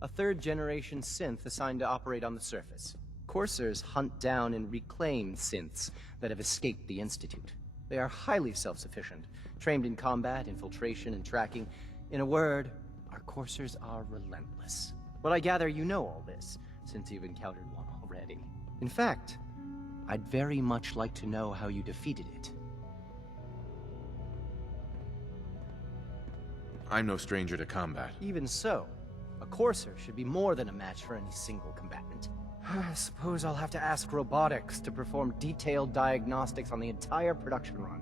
a third-generation synth assigned to operate on the surface. Coursers hunt down and reclaim synths that have escaped the Institute. They are highly self-sufficient, trained in combat, infiltration, and tracking. In a word, our Coursers are relentless. But I gather you know all this, since you've encountered one already. In fact, I'd very much like to know how you defeated it. I'm no stranger to combat. Even so, a Courser should be more than a match for any single combatant. I suppose I'll have to ask robotics to perform detailed diagnostics on the entire production run.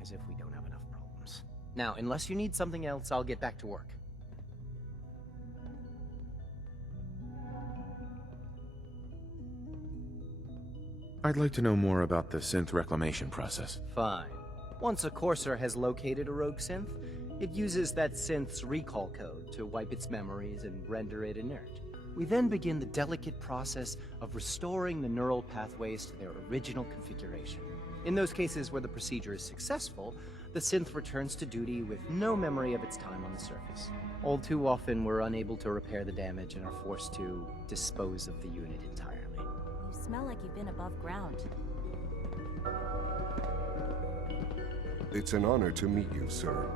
As if we don't have enough problems. Now, unless you need something else, I'll get back to work. I'd like to know more about the synth reclamation process. Fine. Once a Courser has located a rogue synth, it uses that synth's recall code to wipe its memories and render it inert. We then begin the delicate process of restoring the neural pathways to their original configuration. In those cases where the procedure is successful, the synth returns to duty with no memory of its time on the surface. All too often, we're unable to repair the damage and are forced to dispose of the unit entirely. You smell like you've been above ground. It's an honor to meet you, sir.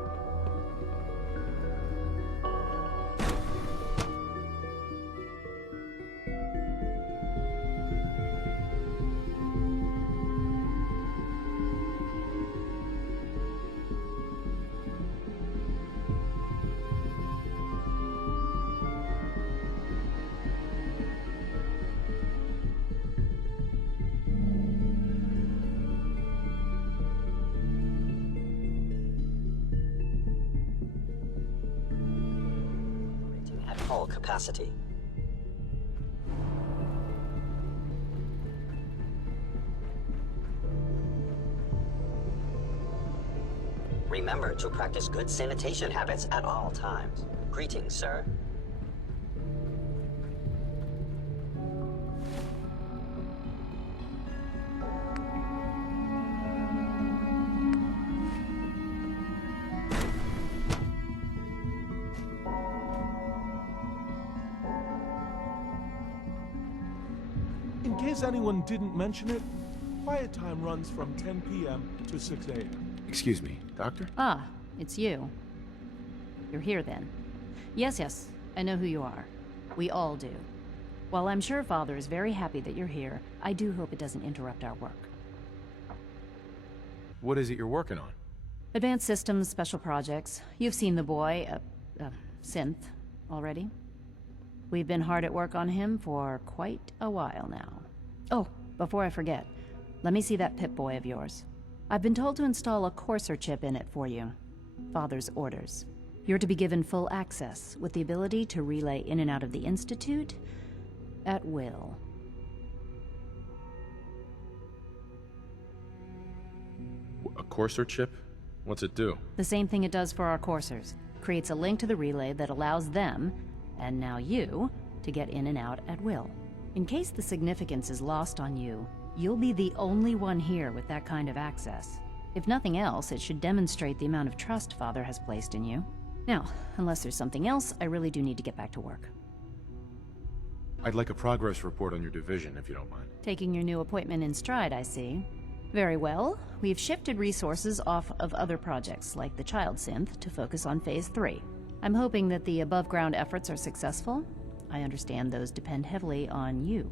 At full capacity. Remember to practice good sanitation habits at all times. Greetings, sir. case anyone didn't mention it, quiet time runs from 10 p.m. to 6 a.m. Excuse me, Doctor? Ah, it's you. You're here then. Yes, I know who you are. We all do. While I'm sure Father is very happy that you're here, I do hope it doesn't interrupt our work. What is it you're working on? Advanced Systems, Special Projects. You've seen the boy, Synth, already. We've been hard at work on him for quite a while now. Oh, before I forget, let me see that Pip-Boy of yours. I've been told to install a Courser chip in it for you. Father's orders. You're to be given full access, with the ability to relay in and out of the Institute at will. A Courser chip? What's it do? The same thing it does for our coursers. Creates a link to the relay that allows them, and now you, to get in and out at will. In case the significance is lost on you, you'll be the only one here with that kind of access. If nothing else, it should demonstrate the amount of trust Father has placed in you. Now, unless there's something else, I really do need to get back to work. I'd like a progress report on your division, if you don't mind. Taking your new appointment in stride, I see. Very well. We've shifted resources off of other projects, like the Child Synth, to focus on Phase 3. I'm hoping that the above-ground efforts are successful. I understand those depend heavily on you.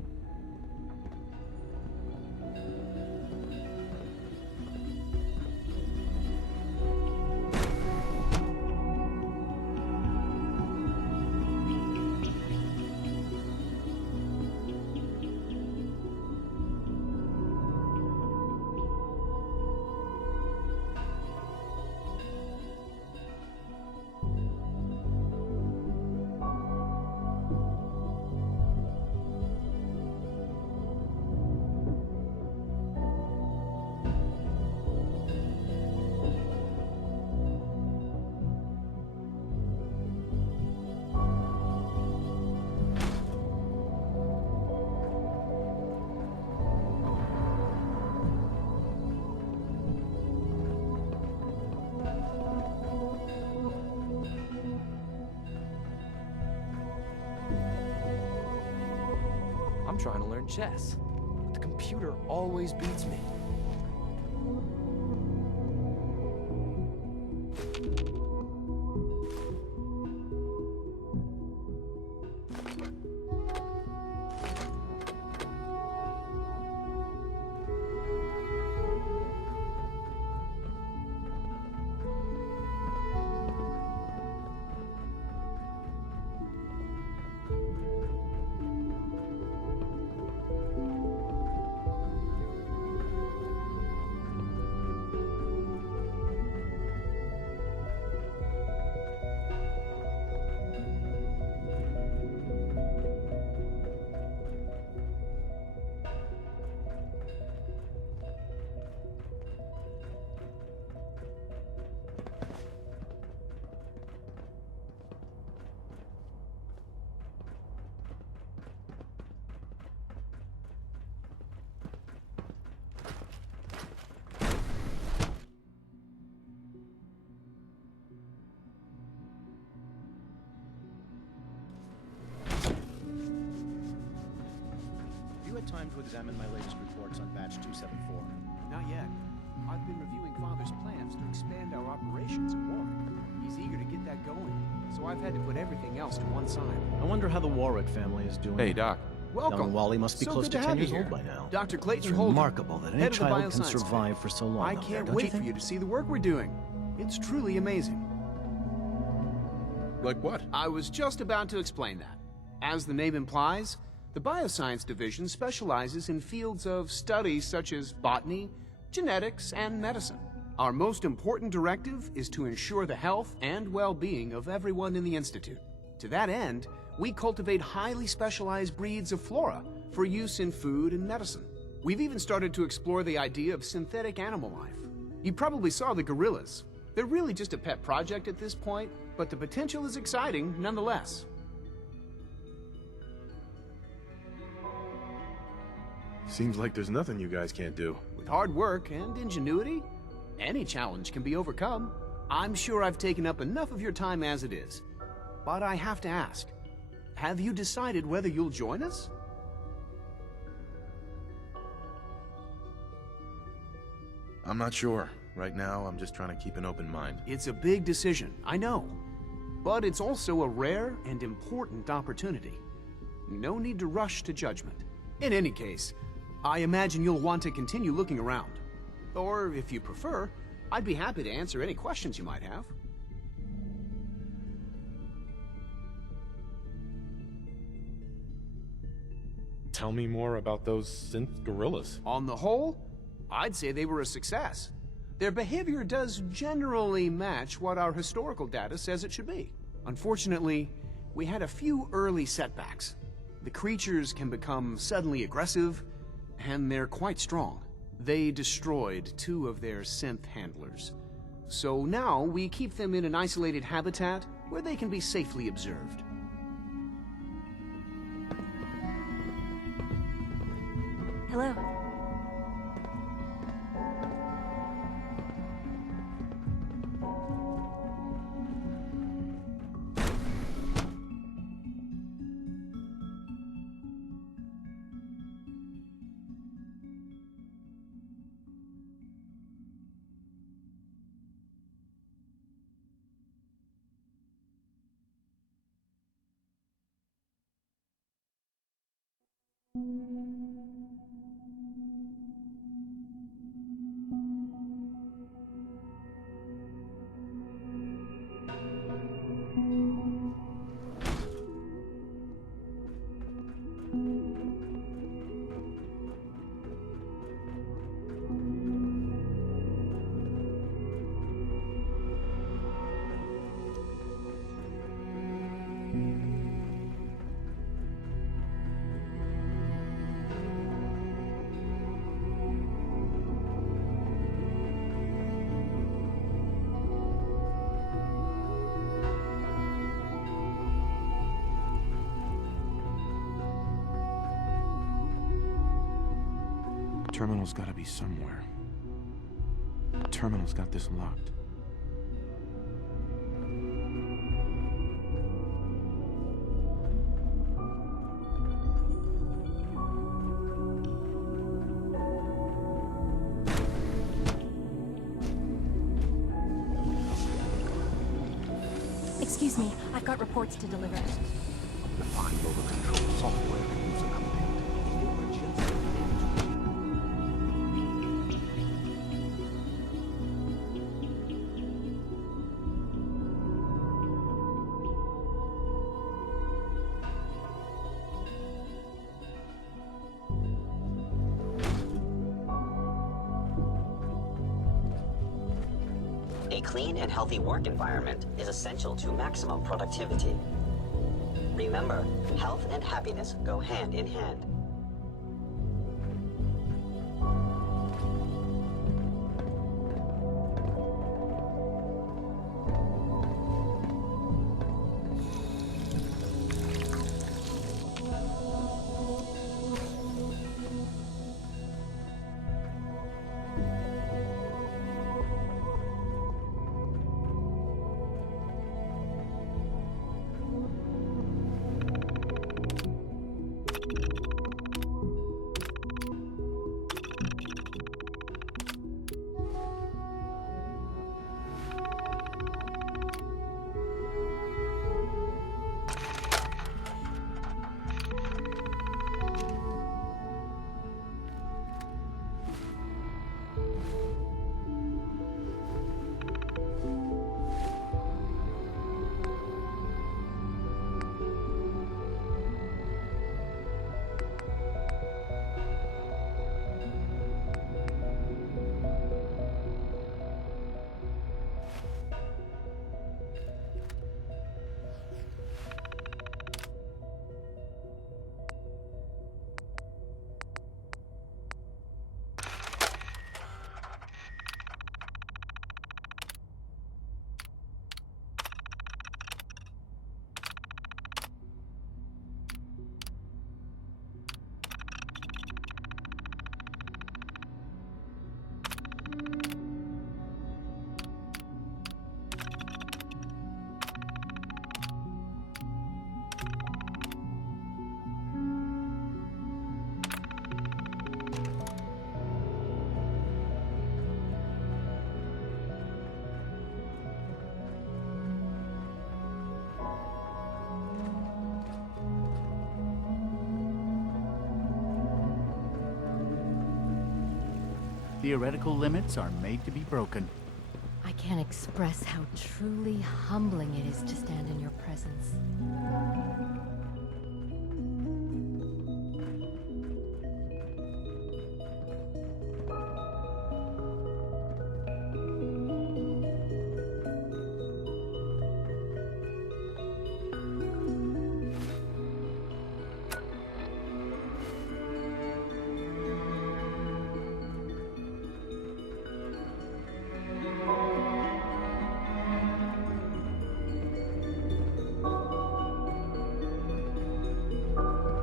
I'm trying to learn chess. But the computer always beats me. Time to examine my latest reports on Batch 274. Not yet. I've been reviewing Father's plans to expand our operations at Warwick. He's eager to get that going, so I've had to put everything else to one side. I wonder how the Warwick family is doing. Hey, Doc. Welcome. Young Wally must be So close good to to 10 have you years here. old by now. Dr. Clayton It's Holden, remarkable that any head of the child can bioscience survive lab. for so long. I out can't there, don't wait you for think? you to see the work we're doing. It's truly amazing. Like what? I was just about to explain that. As the name implies, the Bioscience Division specializes in fields of study such as botany, genetics, and medicine. Our most important directive is to ensure the health and well-being of everyone in the Institute. To that end, we cultivate highly specialized breeds of flora for use in food and medicine. We've even started to explore the idea of synthetic animal life. You probably saw the gorillas. They're really just a pet project at this point, but the potential is exciting nonetheless. Seems like there's nothing you guys can't do. With hard work and ingenuity, any challenge can be overcome. I'm sure I've taken up enough of your time as it is. But I have to ask, have you decided whether you'll join us? I'm not sure. Right now, I'm just trying to keep an open mind. It's a big decision, I know. But it's also a rare and important opportunity. No need to rush to judgment. In any case, I imagine you'll want to continue looking around. Or, if you prefer, I'd be happy to answer any questions you might have. Tell me more about those synth gorillas. On the whole, I'd say they were a success. Their behavior does generally match what our historical data says it should be. Unfortunately, we had a few early setbacks. The creatures can become suddenly aggressive, and they're quite strong. They destroyed 2 of their synth handlers. So now we keep them in an isolated habitat where they can be safely observed. Hello. Terminal's gotta be somewhere. Terminal's got this locked. Excuse me, I've got reports to deliver. The fine lower control software can use an update. A clean and healthy work environment is essential to maximum productivity. Remember, health and happiness go hand in hand. Theoretical limits are made to be broken. I can't express how truly humbling it is to stand in your presence.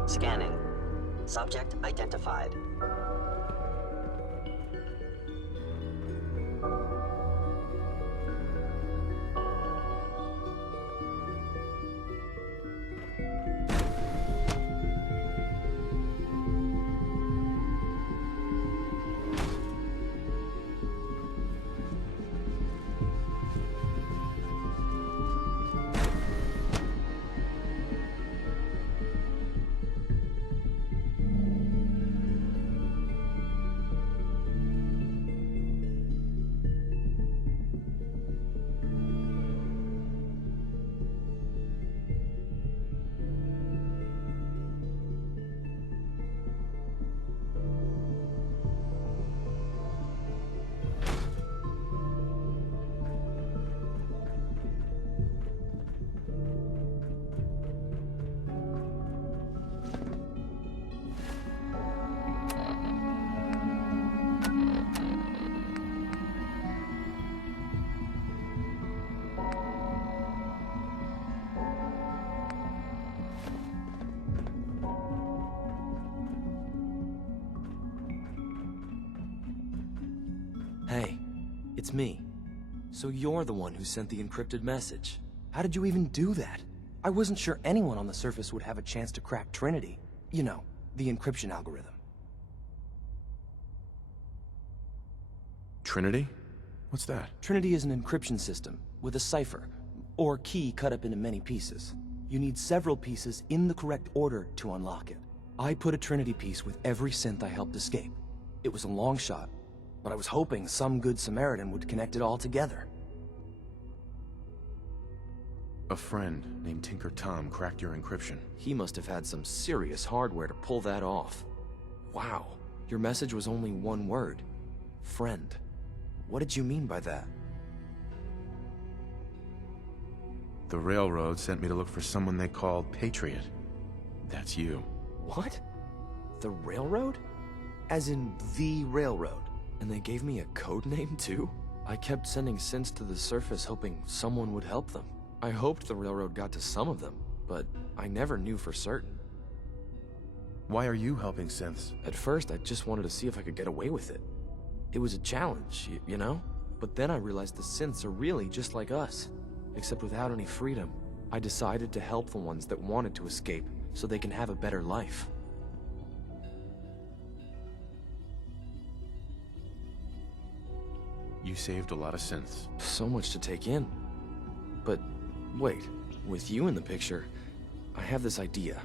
Scanning. Subject identified. Hey, it's me. So you're the one who sent the encrypted message. How did you even do that? I wasn't sure anyone on the surface would have a chance to crack Trinity. You know, the encryption algorithm. Trinity? What's that? Trinity is an encryption system with a cipher, or key cut up into many pieces. You need several pieces in the correct order to unlock it. I put a Trinity piece with every synth I helped escape. It was a long shot, but I was hoping some good Samaritan would connect it all together. A friend named Tinker Tom cracked your encryption. He must have had some serious hardware to pull that off. Wow, your message was only one word. Friend. What did you mean by that? The Railroad sent me to look for someone they called Patriot. That's you. What? The Railroad? As in the Railroad? And they gave me a code name too? I kept sending synths to the surface hoping someone would help them. I hoped the Railroad got to some of them, but I never knew for certain. Why are you helping synths? At first, I just wanted to see if I could get away with it. It was a challenge, you know? But then I realized the synths are really just like us, except without any freedom. I decided to help the ones that wanted to escape so they can have a better life. You saved a lot of synths. So much to take in. But wait, with you in the picture, I have this idea.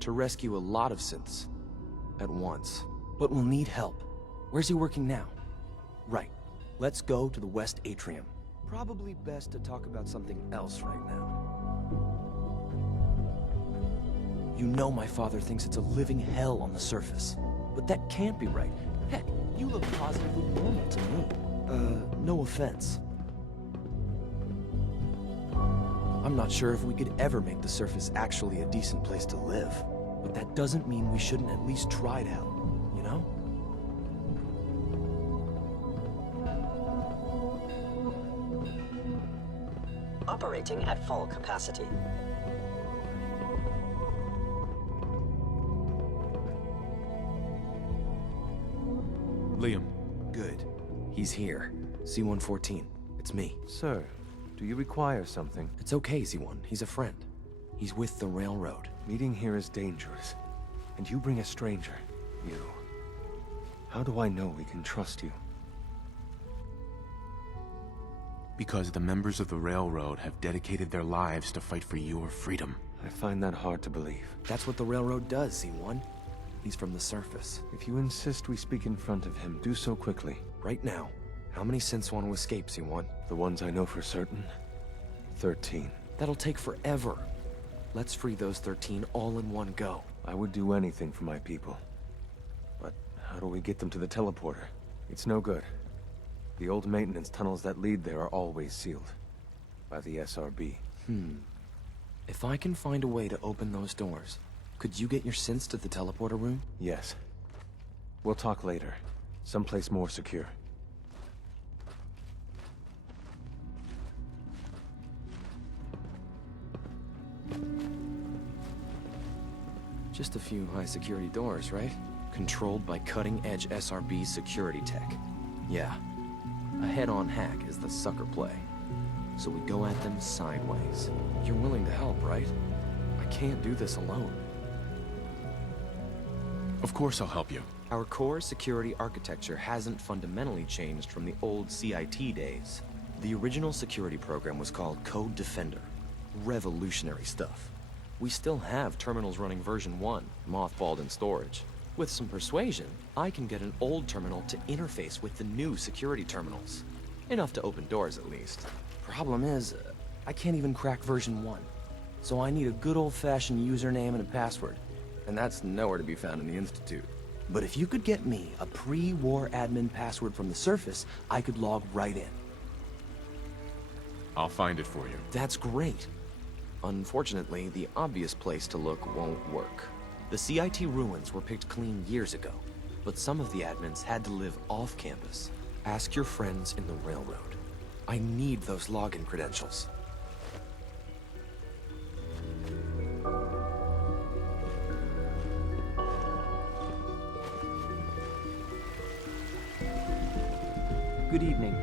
To rescue a lot of synths at once. But we'll need help. Where's he working now? Right. Let's go to the West Atrium. Probably best to talk about something else right now. You know my father thinks it's a living hell on the surface. But that can't be right. Heck, you look positively normal to me. No offense. I'm not sure if we could ever make the surface actually a decent place to live. But that doesn't mean we shouldn't at least try to help, you know? Operating at full capacity. Liam. Good. He's here. C-114. It's me. Sir, do you require something? It's okay, Z1. He's a friend. He's with the Railroad. Meeting here is dangerous. And you bring a stranger. You. How do I know we can trust you? Because the members of the Railroad have dedicated their lives to fight for your freedom. I find that hard to believe. That's what the Railroad does, Z1. He's from the surface. If you insist we speak in front of him, do so quickly. Right now, how many synths want to escape, C1? The ones I know for certain, 13. That'll take forever. Let's free those 13 all in one go. I would do anything for my people. But how do we get them to the teleporter? It's no good. The old maintenance tunnels that lead there are always sealed. By the SRB. If I can find a way to open those doors, could you get your synths to the teleporter room? Yes. We'll talk later. Someplace more secure. Just a few high-security doors, right? Controlled by cutting-edge SRB security tech. Yeah. A head-on hack is the sucker play. So we go at them sideways. You're willing to help, right? I can't do this alone. Of course I'll help you. Our core security architecture hasn't fundamentally changed from the old CIT days. The original security program was called Code Defender. Revolutionary stuff. We still have terminals running version 1, mothballed in storage. With some persuasion, I can get an old terminal to interface with the new security terminals. Enough to open doors, at least. Problem is, I can't even crack version 1. So I need a good old-fashioned username and a password. And that's nowhere to be found in the Institute. But if you could get me a pre-war admin password from the surface, I could log right in. I'll find it for you. That's great. Unfortunately, the obvious place to look won't work. The CIT ruins were picked clean years ago, but some of the admins had to live off campus. Ask your friends in the railroad. I need those login credentials. Good evening.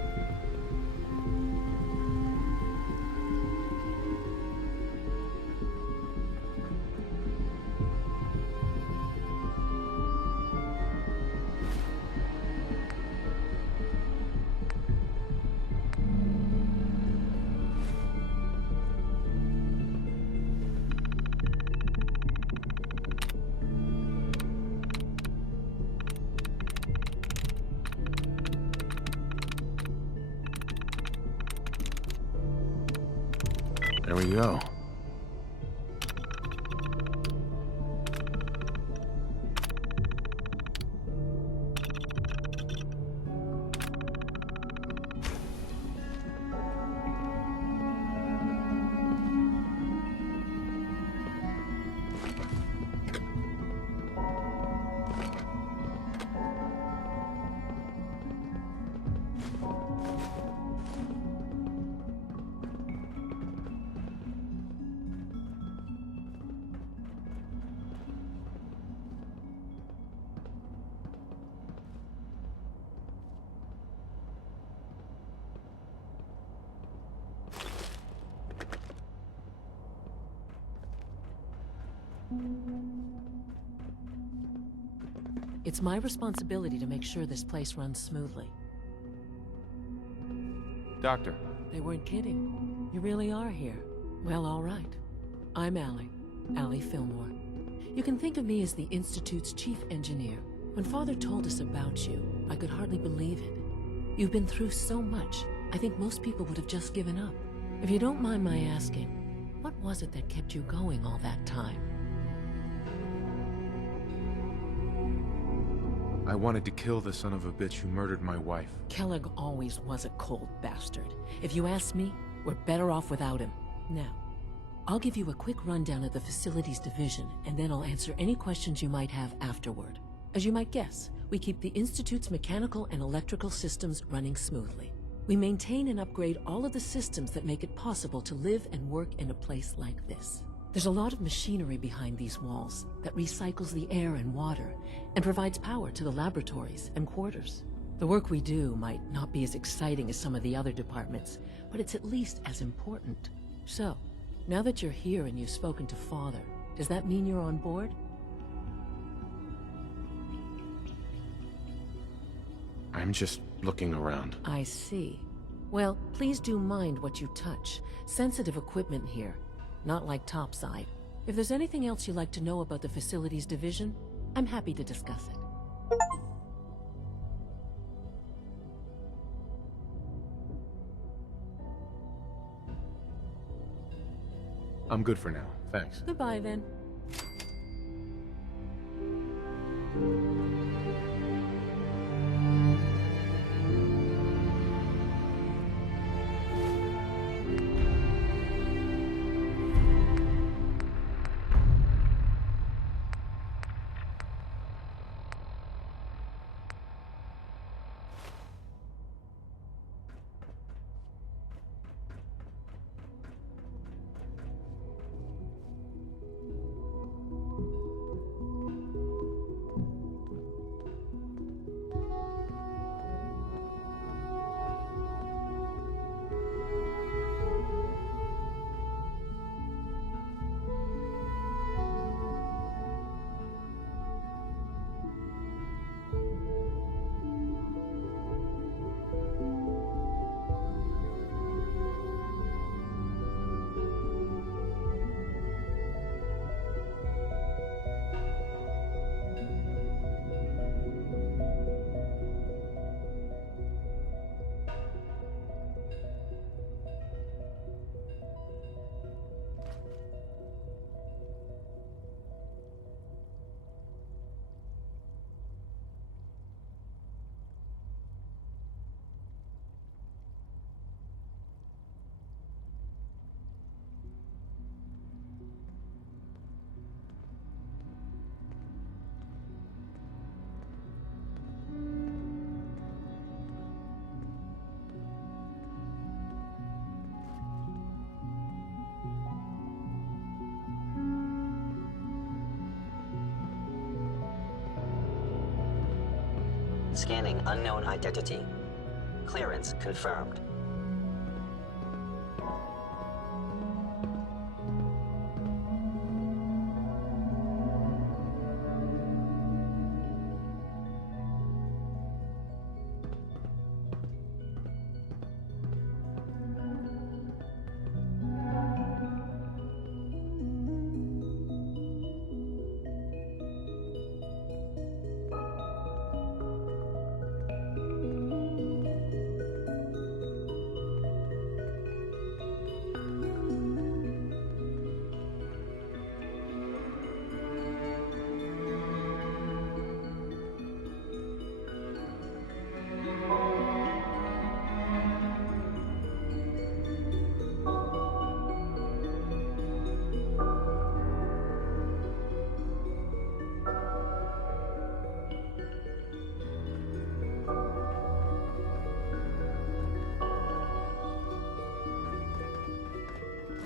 There we go. It's my responsibility to make sure this place runs smoothly. Doctor. They weren't kidding. You really are here. Well, all right. I'm Allie Fillmore. You can think of me as the Institute's chief engineer. When Father told us about you, I could hardly believe it. You've been through so much, I think most people would have just given up. If you don't mind my asking, what was it that kept you going all that time? I wanted to kill the son of a bitch who murdered my wife. Kellogg always was a cold bastard. If you ask me, we're better off without him. Now, I'll give you a quick rundown of the Facilities Division, and then I'll answer any questions you might have afterward. As you might guess, we keep the Institute's mechanical and electrical systems running smoothly. We maintain and upgrade all of the systems that make it possible to live and work in a place like this. There's a lot of machinery behind these walls that recycles the air and water and provides power to the laboratories and quarters. The work we do might not be as exciting as some of the other departments, but it's at least as important. So, now that you're here and you've spoken to Father, does that mean you're on board? I'm just looking around. I see. Well, please do mind what you touch. Sensitive equipment here. Not like topside. If there's anything else you'd like to know about the Facilities Division, I'm happy to discuss it. I'm good for now, thanks. Goodbye, then. Scanning unknown identity. Clearance confirmed.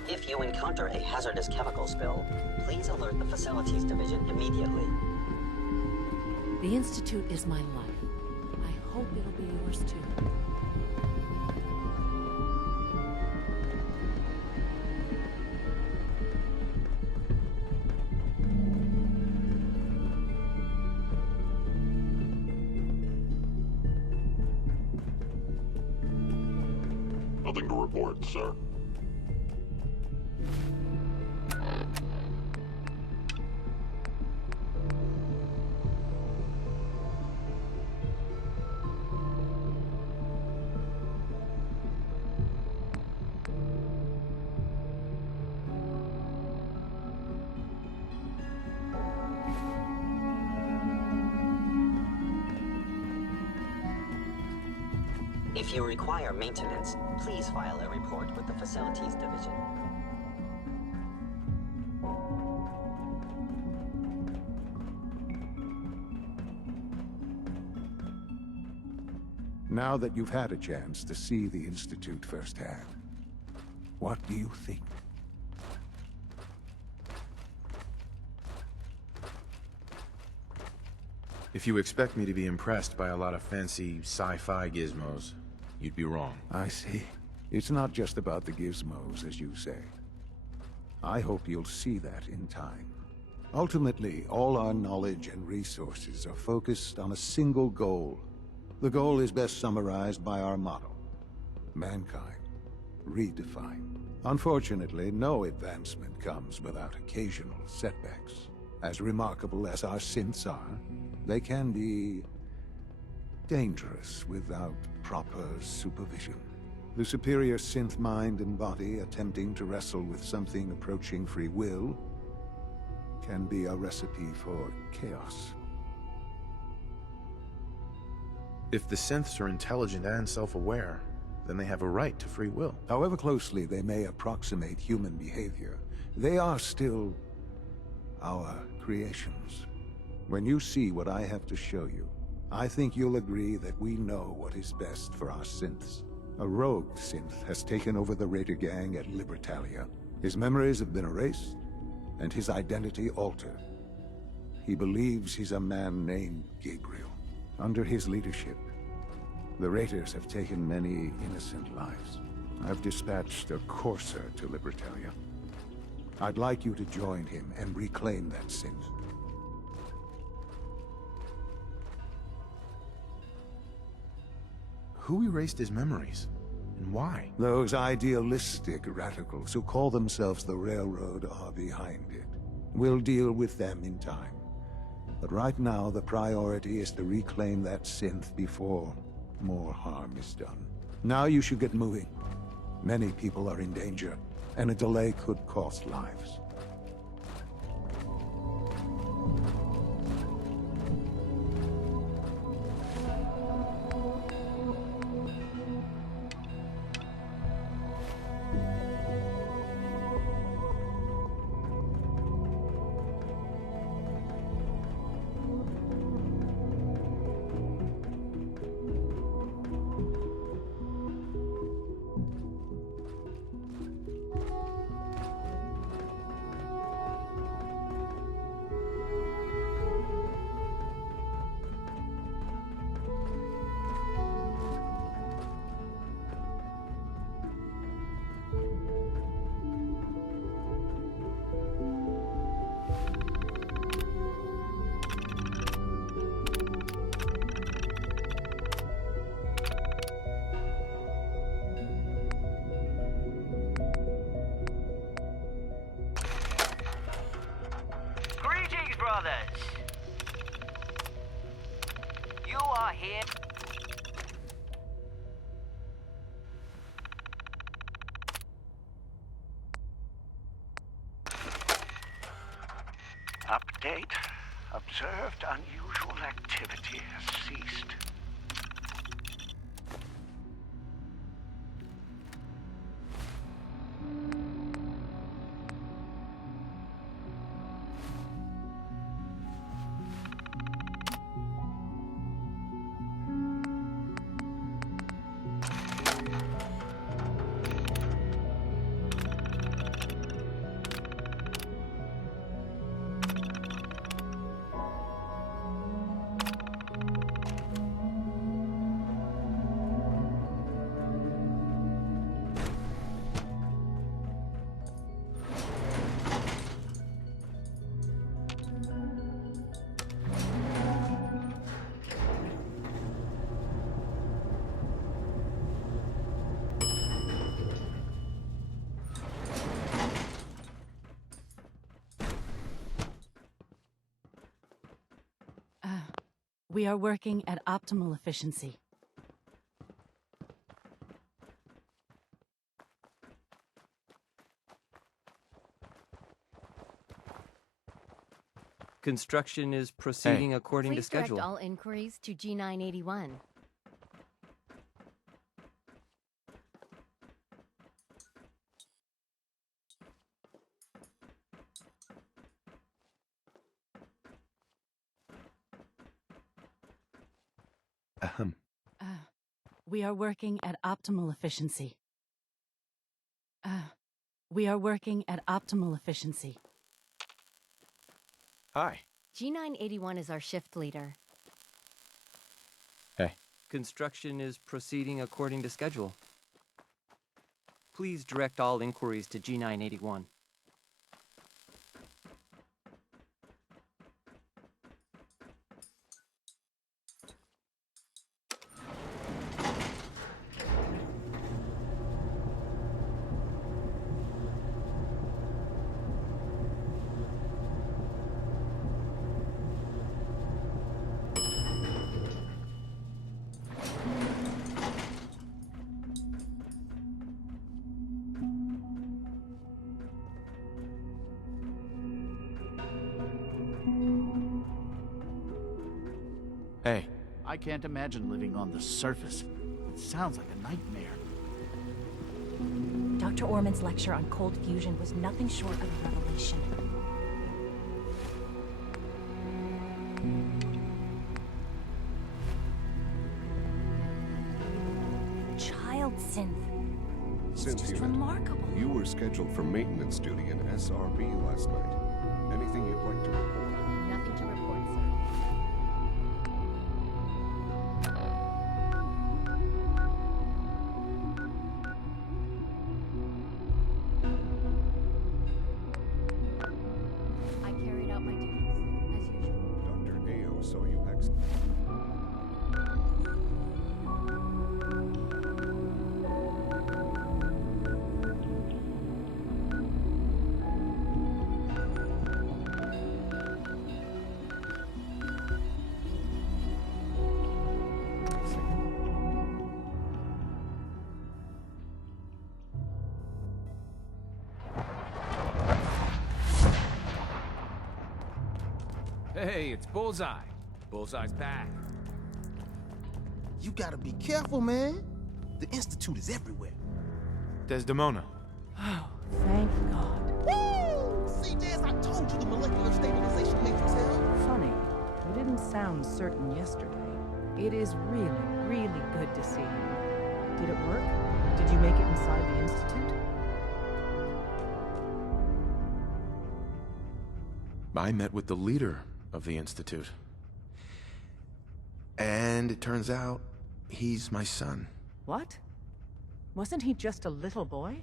If you encounter a hazardous chemical spill, please alert the Facilities Division immediately. The Institute is my life. I hope it'll be yours too. Nothing to report, sir. If you require maintenance, please file a report with the Facilities Division. Now that you've had a chance to see the Institute firsthand, what do you think? If you expect me to be impressed by a lot of fancy sci-fi gizmos, you'd be wrong. I see. It's not just about the gizmos, as you say. I hope you'll see that in time. Ultimately, all our knowledge and resources are focused on a single goal. The goal is best summarized by our motto: mankind, redefined. Unfortunately, no advancement comes without occasional setbacks. As remarkable as our synths are, they can be dangerous without proper supervision. The superior synth mind and body attempting to wrestle with something approaching free will can be a recipe for chaos. If the synths are intelligent and self-aware, then they have a right to free will. However closely they may approximate human behavior, they are still our creations. When you see what I have to show you, I think you'll agree that we know what is best for our synths. A rogue synth has taken over the Raider gang at Libertalia. His memories have been erased, and his identity altered. He believes he's a man named Gabriel. Under his leadership, the Raiders have taken many innocent lives. I've dispatched a courser to Libertalia. I'd like you to join him and reclaim that synth. Who erased his memories? And why? Those idealistic radicals who call themselves the Railroad are behind it. We'll deal with them in time. But right now, the priority is to reclaim that synth before more harm is done. Now you should get moving. Many people are in danger, and a delay could cost lives. brothers. You are here. Update. Observed unusual activity has ceased. We are working at optimal efficiency. Construction is proceeding according to schedule. Please direct all inquiries to G981. We are working at optimal efficiency. We are working at optimal efficiency. Hi. G981 is our shift leader. Hey. Construction is proceeding according to schedule. Please direct all inquiries to G981. Hey. I can't imagine living on the surface. It sounds like a nightmare. Dr. Orman's lecture on cold fusion was nothing short of a revelation. Child synth. It's Synth just unit, remarkable. you were scheduled for maintenance duty in SRB last night. Anything you'd like to report? Nothing to report, sir. I carried out my duties, as usual. Dr. Ayo saw you exit. Hey, it's Bullseye. Bullseye's back. You gotta be careful, man. The Institute is everywhere. Desdemona. Oh, thank God. Woo! See, Des, I told you the molecular stabilization matrix held. Funny, you didn't sound certain yesterday. It is really, really good to see you. Did it work? Did you make it inside the Institute? I met with the leader of the Institute. And it turns out, he's my son. What? Wasn't he just a little boy?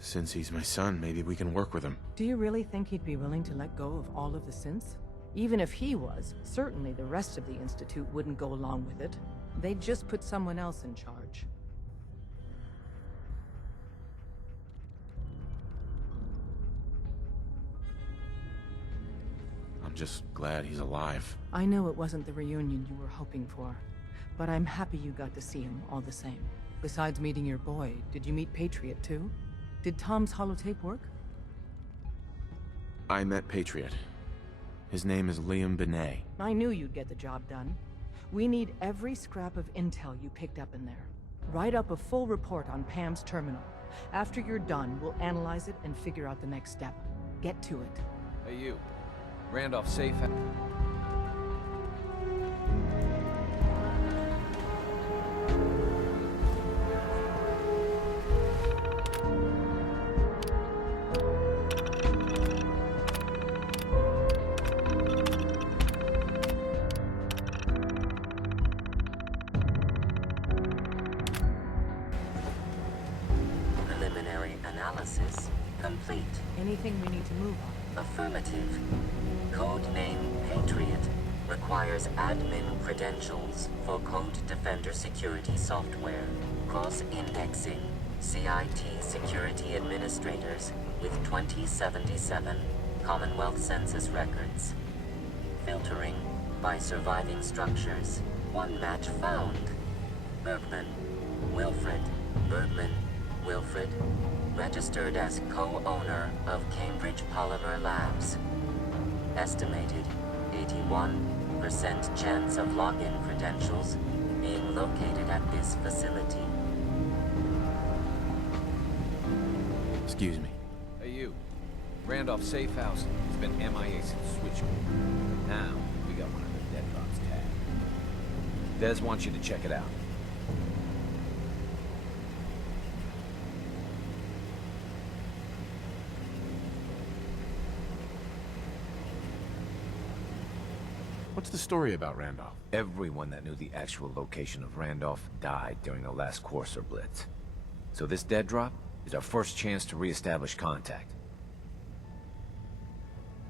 Since he's my son, maybe we can work with him. Do you really think he'd be willing to let go of all of the synths? Even if he was, certainly the rest of the Institute wouldn't go along with it. They'd just put someone else in charge. I'm just glad he's alive. I know it wasn't the reunion you were hoping for, but I'm happy you got to see him all the same. Besides meeting your boy, did you meet Patriot too? Did Tom's holotape work? I met Patriot. His name is Liam Benet. I knew you'd get the job done. We need every scrap of intel you picked up in there. Write up a full report on Pam's terminal. After you're done, we'll analyze it and figure out the next step. Get to it. Hey, you. Randolph safe. Preliminary analysis complete. Anything we need to move on? Affirmative. Codename Patriot requires admin credentials for Code Defender security software. Cross-indexing CIT security administrators with 2077 Commonwealth Census records. Filtering by surviving structures. One match found. Bergman. Wilfred. Bergman. Wilfred. Registered as co-owner of Cambridge Polymer Labs. Estimated 81% chance of login credentials being located at this facility. Excuse me. Hey, you. Randolph safe house has been MIA since Switchboard. Now, we got one of the dead drops tagged. Des wants you to check it out. What's the story about Randolph? Everyone that knew the actual location of Randolph died during the last Courser Blitz. So this dead drop is our first chance to re-establish contact.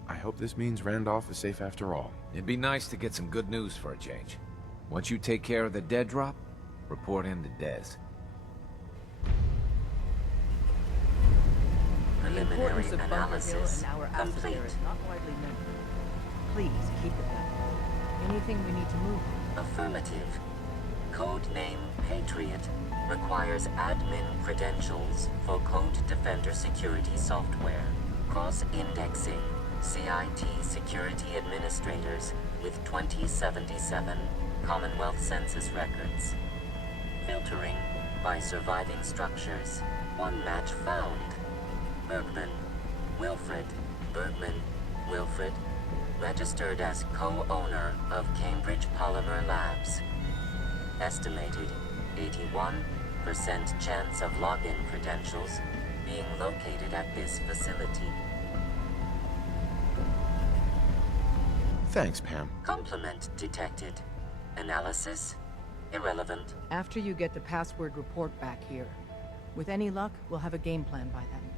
I hope this means Randolph is safe after all. It'd be nice to get some good news for a change. Once you take care of the dead drop, report in to Des. Preliminary analysis and our asset complete. there is not widely known. Please keep it that way. Anything we need to move on? Affirmative. Codename Patriot requires admin credentials for Code Defender security software. Cross-indexing CIT security administrators with 2077 Commonwealth Census records. Filtering by surviving structures. One match found. Bergman. Wilfred. Bergman. Wilfred. Registered as co-owner of Cambridge Polymer Labs. Estimated 81% chance of login credentials being located at this facility. Thanks, Pam. Complement detected. Analysis irrelevant. After you get the password report back here. With any luck, we'll have a game plan by then.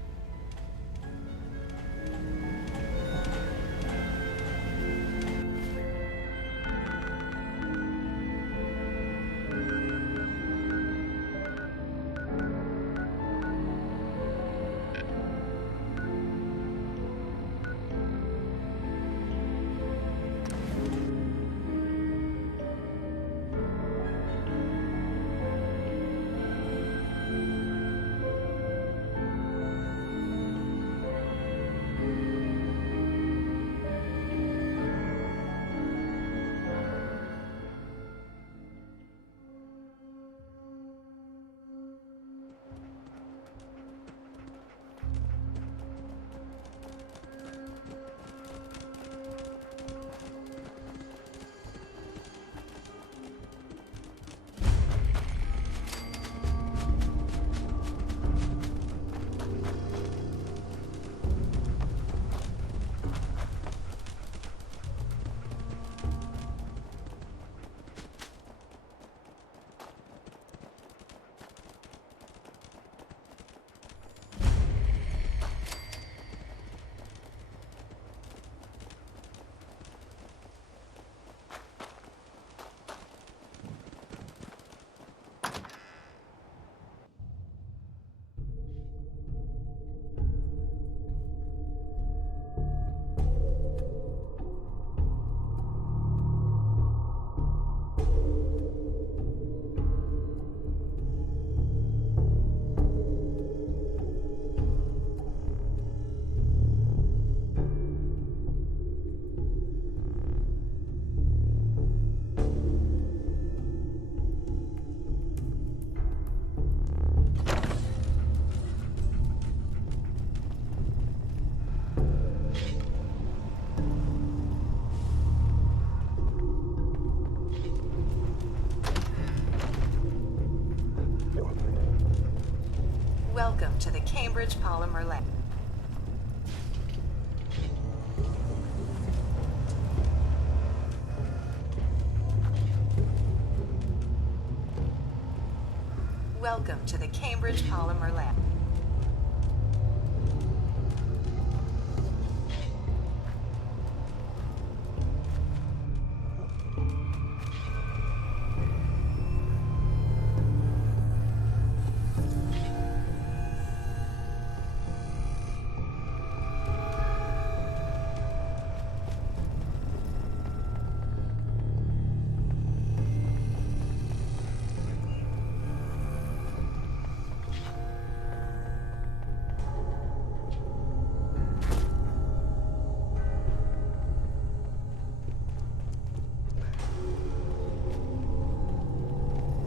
Welcome to the Cambridge Polymer Lab. Welcome to the Cambridge Polymer Lab.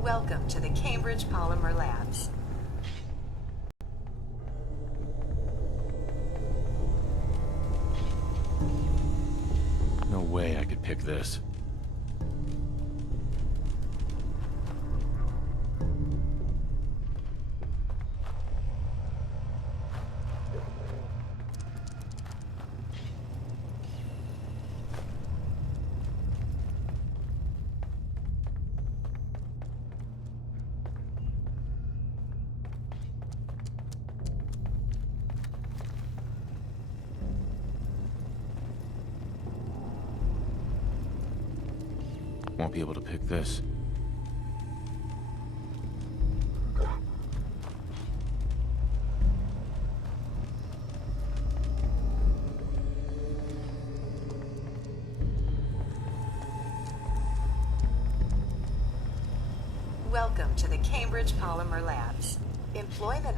Welcome to the Cambridge Polymer Labs. No way I could pick this. Won't be able to pick this. Welcome to the Cambridge Polymer Labs. Employment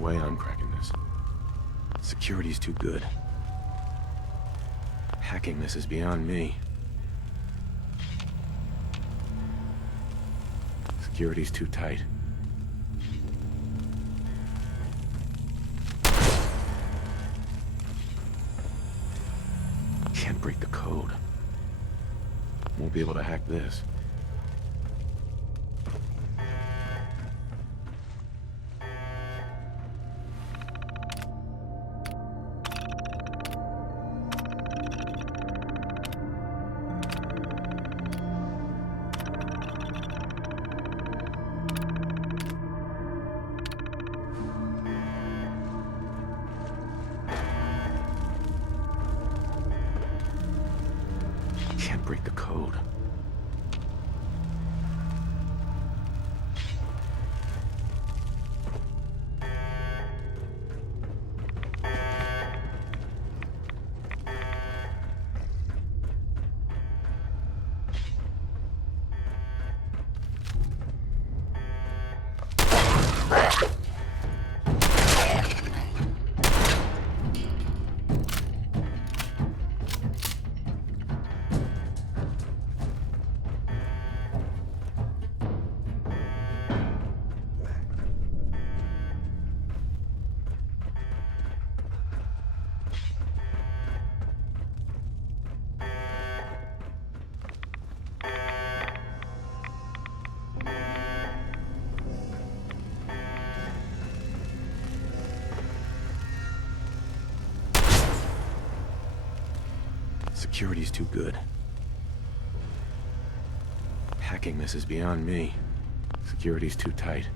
way I'm cracking this. Security's too good. Hacking this is beyond me. Security's too tight. Can't break the code. Won't be able to hack this. Can't break the code. Security's too good. Hacking this is beyond me. Security's too tight.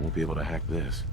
Won't be able to hack this.